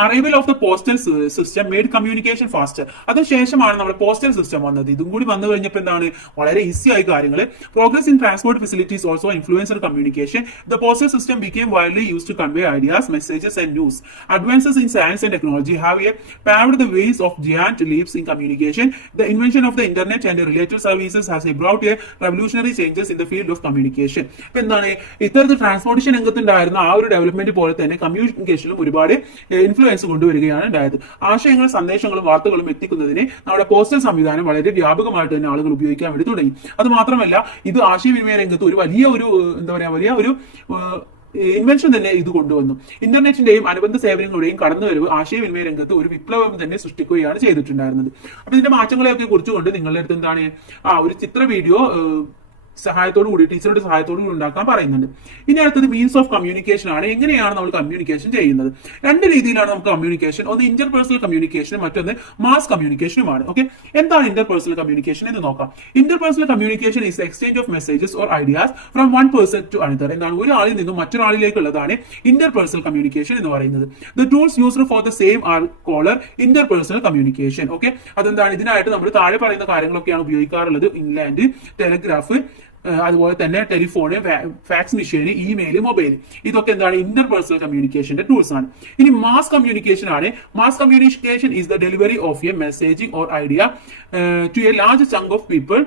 arrival of the postal system made communication faster. അതിനുശേഷമാണ് നമ്മുടെ പോസ്റ്റൽ സിസ്റ്റം വന്നത്. ഇതും കൂടി വന്നു കഴിഞ്ഞപ്പോൾ എന്താണ്, വളരെ ഈസി ആയി കാര്യങ്ങൾ. Progress in transport facilities also influenced communication. The postal system became widely used to convey ideas, messages and news. Advances in science and technology have paved the ways of giant leaps in communication. The invention of the internet and related services has brought a revolutionary changes in the field of communication. ഇപ്പൊ എന്താണ്, ഇത്തരത്തിൽ transportation രംഗത്തുണ്ടായിരുന്ന ആ ഒരു development പോലെ തന്നെ കമ്മ്യൂണിക്കേഷനിലും ഒരുപാട് influence കൊണ്ടുവരികയാണ് ഉണ്ടായത്. ആശയങ്ങളും സന്ദേശങ്ങളും വാർത്തകളും എത്തിക്കുന്നതിന് നമ്മുടെ പോസ്റ്റൽ സംവിധാനം വളരെ വ്യാപകമായിട്ട് തന്നെ ആളുകൾ ഉപയോഗിക്കാൻ വേണ്ടി തുടങ്ങി. അത് മാത്രമല്ല, ഇത് ആശയവിനിമയ രംഗത്ത് ഒരു വലിയ ഒരു എന്താ പറയാ, വലിയ ഒരു ഇൻവെൻഷൻ തന്നെ ഇത് കൊണ്ടുവന്നു. ഇന്റർനെറ്റിന്റെയും അനുബന്ധ സേവനങ്ങളുടെയും കടന്നുവരവ് ആശയവിനിമയ രംഗത്ത് ഒരു വിപ്ലവം തന്നെ സൃഷ്ടിക്കുകയാണ് ചെയ്തിട്ടുണ്ടായിരുന്നത്. അപ്പൊ ഇതിന്റെ മാറ്റങ്ങളെയൊക്കെ കുറിച്ചുകൊണ്ട് നിങ്ങളുടെ അടുത്ത് എന്താണ് ഒരു ചിത്ര വീഡിയോ സഹായത്തോടു കൂടി ടീച്ചറുടെ സഹായത്തോടു കൂടി ഉണ്ടാക്കാൻ പറയുന്നുണ്ട്. ഇനി അടുത്തത് മീൻസ് ഓഫ് കമ്മ്യൂണിക്കേഷൻ ആണ്. എങ്ങനെയാണ് നമ്മൾ കമ്മ്യൂണിക്കേഷൻ ചെയ്യുന്നത്? രണ്ട് രീതിയിലാണ് നമുക്ക് കമ്മ്യൂണിക്കേഷൻ. ഒന്ന് ഇന്റർപേഴ്സണൽ കമ്മ്യൂണിക്കേഷനും മറ്റൊന്ന് മാസ് കമ്മ്യൂണിക്കേഷനുമാണ്. ഓക്കെ, എന്താണ് ഇന്റർപേഴ്സണൽ കമ്മ്യൂണിക്കേഷൻ എന്ന് നോക്കാം. Interpersonal communication is exchange of messages or ideas from one person to another. എന്താണ് ഒരാളിൽ നിന്നും മറ്റൊരാളിലേക്കുള്ളതാണ് ഇന്റർപേഴ്സണൽ കമ്മ്യൂണിക്കേഷൻ എന്ന് പറയുന്നത്. The tools used for the same are called interpersonal communication. Okay, അതെന്താണ്? ഇതിനായിട്ട് നമ്മൾ താഴെ പറയുന്ന കാര്യങ്ങളൊക്കെയാണ് ഉപയോഗിക്കാറുള്ളത്. ഇൻലാൻഡ്, ടെലഗ്രാഫ്, അതുപോലെ തന്നെ telephone, fax machine, email, mobile, ഇതൊക്കെ എന്താണ് ഇന്റർപേഴ്സണൽ കമ്മ്യൂണിക്കേഷന്റെ ടൂൾസ് ആണ്. ഇനി മാസ് കമ്മ്യൂണിക്കേഷൻ ആണ്. Mass communication is the delivery of a messaging or idea to a large chunk of people.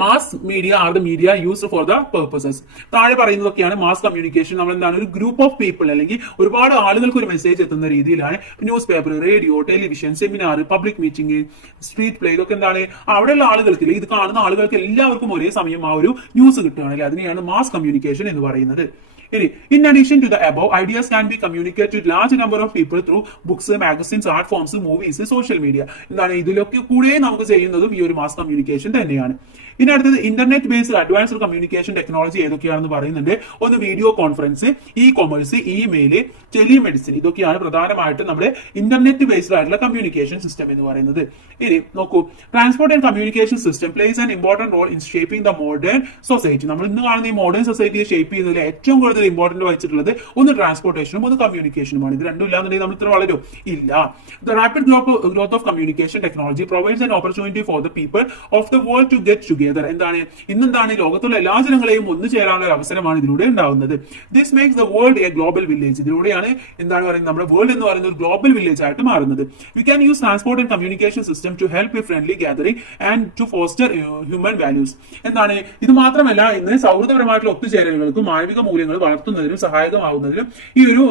Mass media are the media used for the purposes. താഴെ പറയുന്നതൊക്കെയാണ് mass communication. നമ്മൾ എന്താണ് ഒരു group of people അല്ലെങ്കിൽ ഒരുപാട് ആളുകൾക്ക് ഒരു മെസ്സേജ് എത്തുന്ന രീതിയിലാണ് news paper, radio, television, seminar, public meeting, street play, ഇതൊക്കെ എന്താണ് അവിടെയുള്ള ആളുകൾക്ക്, ഇത് കാണുന്ന ആളുകൾക്ക് എല്ലാവർക്കും ഒരേ സമയം ആ ഒരു ന്യൂസ് കിട്ടുകയാണെങ്കിൽ അതിനെയാണ് മാസ് കമ്മ്യൂണിക്കേഷൻ എന്ന് പറയുന്നത്. In addition to the above, ideas can be communicated to large number of people through books, magazines, art forms, movies, social media. എന്താണ് ഇതിലൊക്കെ കൂടെ നമുക്ക് ചെയ്യുന്നതും ഈ ഒരു മാസ് കമ്മ്യൂണിക്കേഷൻ തന്നെയാണ്. ഇനി അടുത്തത് internet based advanced communication technology ഏതൊക്കെയാണെന്ന് പറയുന്നുണ്ട്. ഒന്ന് video conference, e commerce, email, telemedicine, ഇതൊക്കെയാണ് പ്രധാനമായിട്ട് നമ്മുടെ ഇന്റർനെറ്റ് ബേസ്ഡ് ആയിട്ടുള്ള കമ്മ്യൂണിക്കേഷൻ സിസ്റ്റം എന്ന് പറയുന്നത്. ഇനി നോക്കൂ, transport and communication system plays an important role in shaping the modern society. നമ്മൾ ഇന്ന് കാണുന്ന ഈ മോഡേൺ സൊസൈറ്റിയെ ഷേപ്പ് ചെയ്യുന്നതിൽ ഏറ്റവും കൂടുതൽ ഇമ്പോർട്ടന്റ് വഹിച്ചിട്ടുള്ളത് ഒന്ന് ട്രാൻസ്പോർട്ടേഷനും ഒന്ന് കമ്മ്യൂണിക്കേഷനുമാണ്. ഇത് രണ്ടും ഇല്ലാന്നുണ്ടെങ്കിൽ നമ്മൾ ഇത്ര വളരും ഇല്ല. The rapid growth of communication technology provides an opportunity for the people of the world to get together. എന്താണ് ഇന്നെന്താണ് ലോകത്തുള്ള എല്ലാ ജനങ്ങളെയും ഒന്നു ചേരാനുള്ള ഒരു അവസരമാണ് ഇതിലൂടെ ഉണ്ടാവുന്നത്. This makes the world A global village. ഇതിലൂടെയാണ് എന്താണ് പറയുന്നത് നമ്മുടെ വേൾഡ് എന്ന് പറയുന്ന ഒരു ഗ്ലോബൽ വില്ലേജ് ആയിട്ട് മാറുന്നത്. We can use transport and communication system to help a friendly gathering and to foster human values. എന്താണ് ഇത് മാത്രമല്ല, ഇന്ന് സൗഹൃദപരമായിട്ടുള്ള ഒത്തുചേരലുകൾക്കും മാനവിക മൂല്യങ്ങൾ വളർത്തുന്നതിനും സഹായകമാവുന്നതിനും ഈ ഒരു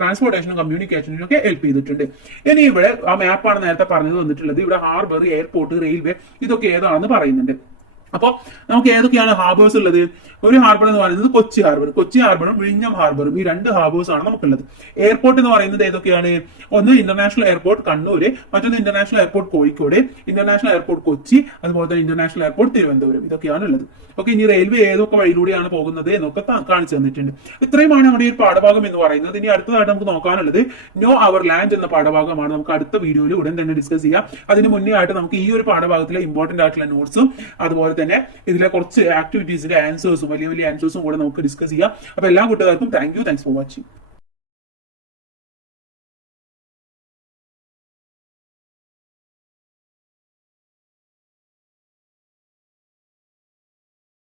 ട്രാൻസ്പോർട്ടേഷനും കമ്മ്യൂണിക്കേഷനും ഒക്കെ ഹെൽപ്പ് ചെയ്തിട്ടുണ്ട്. ഇനി ഇവിടെ ആ മാപ്പാണ് നേരത്തെ പറഞ്ഞത് വന്നിട്ടുള്ളത്. ഇവിടെ ഹാർബർ, എയർപോർട്ട്, റെയിൽവേ, ഇതൊക്കെ ഏതാണെന്ന് പറയുന്നുണ്ട്. അപ്പോൾ നമുക്ക് ഏതൊക്കെയാണ് ഹാർബേഴ്സ് ഉള്ളത്? ഒരു ഹാർബർ എന്ന് പറയുന്നത് കൊച്ചി ഹാർബറും വിഴിഞ്ഞം ഹാർബറും, ഈ രണ്ട് ഹാർബേഴ്സ് ആണ് നമുക്കുള്ളത്. എയർപോർട്ട് എന്ന് പറയുന്നത് ഏതൊക്കെയാണ്? ഒന്ന് ഇന്റർനാഷണൽ എയർപോർട്ട് കണ്ണൂര്, മറ്റൊന്ന് international airport Kozhikode, international airport Kochi, അതുപോലെ തന്നെ ഇന്റർനാഷണൽ എയർപോർട്ട് തിരുവനന്തപുരം, ഇതൊക്കെയാണ് ഉള്ളത്. ഓക്കെ, ഇനി റെയിൽവേ ഏതൊക്കെ വഴിയിലൂടെയാണ് പോകുന്നത് എന്നൊക്കെ കാണിച്ചു തന്നിട്ടുണ്ട്. ഇത്രയുമാണ് നമ്മുടെ ഈ പാഠഭാഗം എന്ന് പറയുന്നത്. ഇനി അടുത്തതായിട്ട് നമുക്ക് നോക്കാനുള്ളത് നോ അവർ ലാൻഡ് എന്ന പാഠഭാഗമാണ്. നമുക്ക് അടുത്ത വീഡിയോയിൽ ഉടൻ തന്നെ ഡിസ്കസ് ചെയ്യാം. അതിന് മുന്നേ ആയിട്ട് നമുക്ക് ഈ ഒരു പാഠഭാഗത്തിലെ ഇമ്പോർട്ടന്റ് ആയിട്ടുള്ള നോട്ട്സും അതുപോലെ തന്നെ ഇതിലെ കുറച്ച് ആക്ടിവിറ്റീസിന്റെ ആൻസേഴ്സും വലിയ വലിയ ആൻസേഴ്സും കൂടെ നമുക്ക് ഡിസ്കസ് ചെയ്യാം. അപ്പൊ എല്ലാ കൂട്ടുകാർക്കും താങ്ക്സ് ഫോർ വാച്ചിങ്.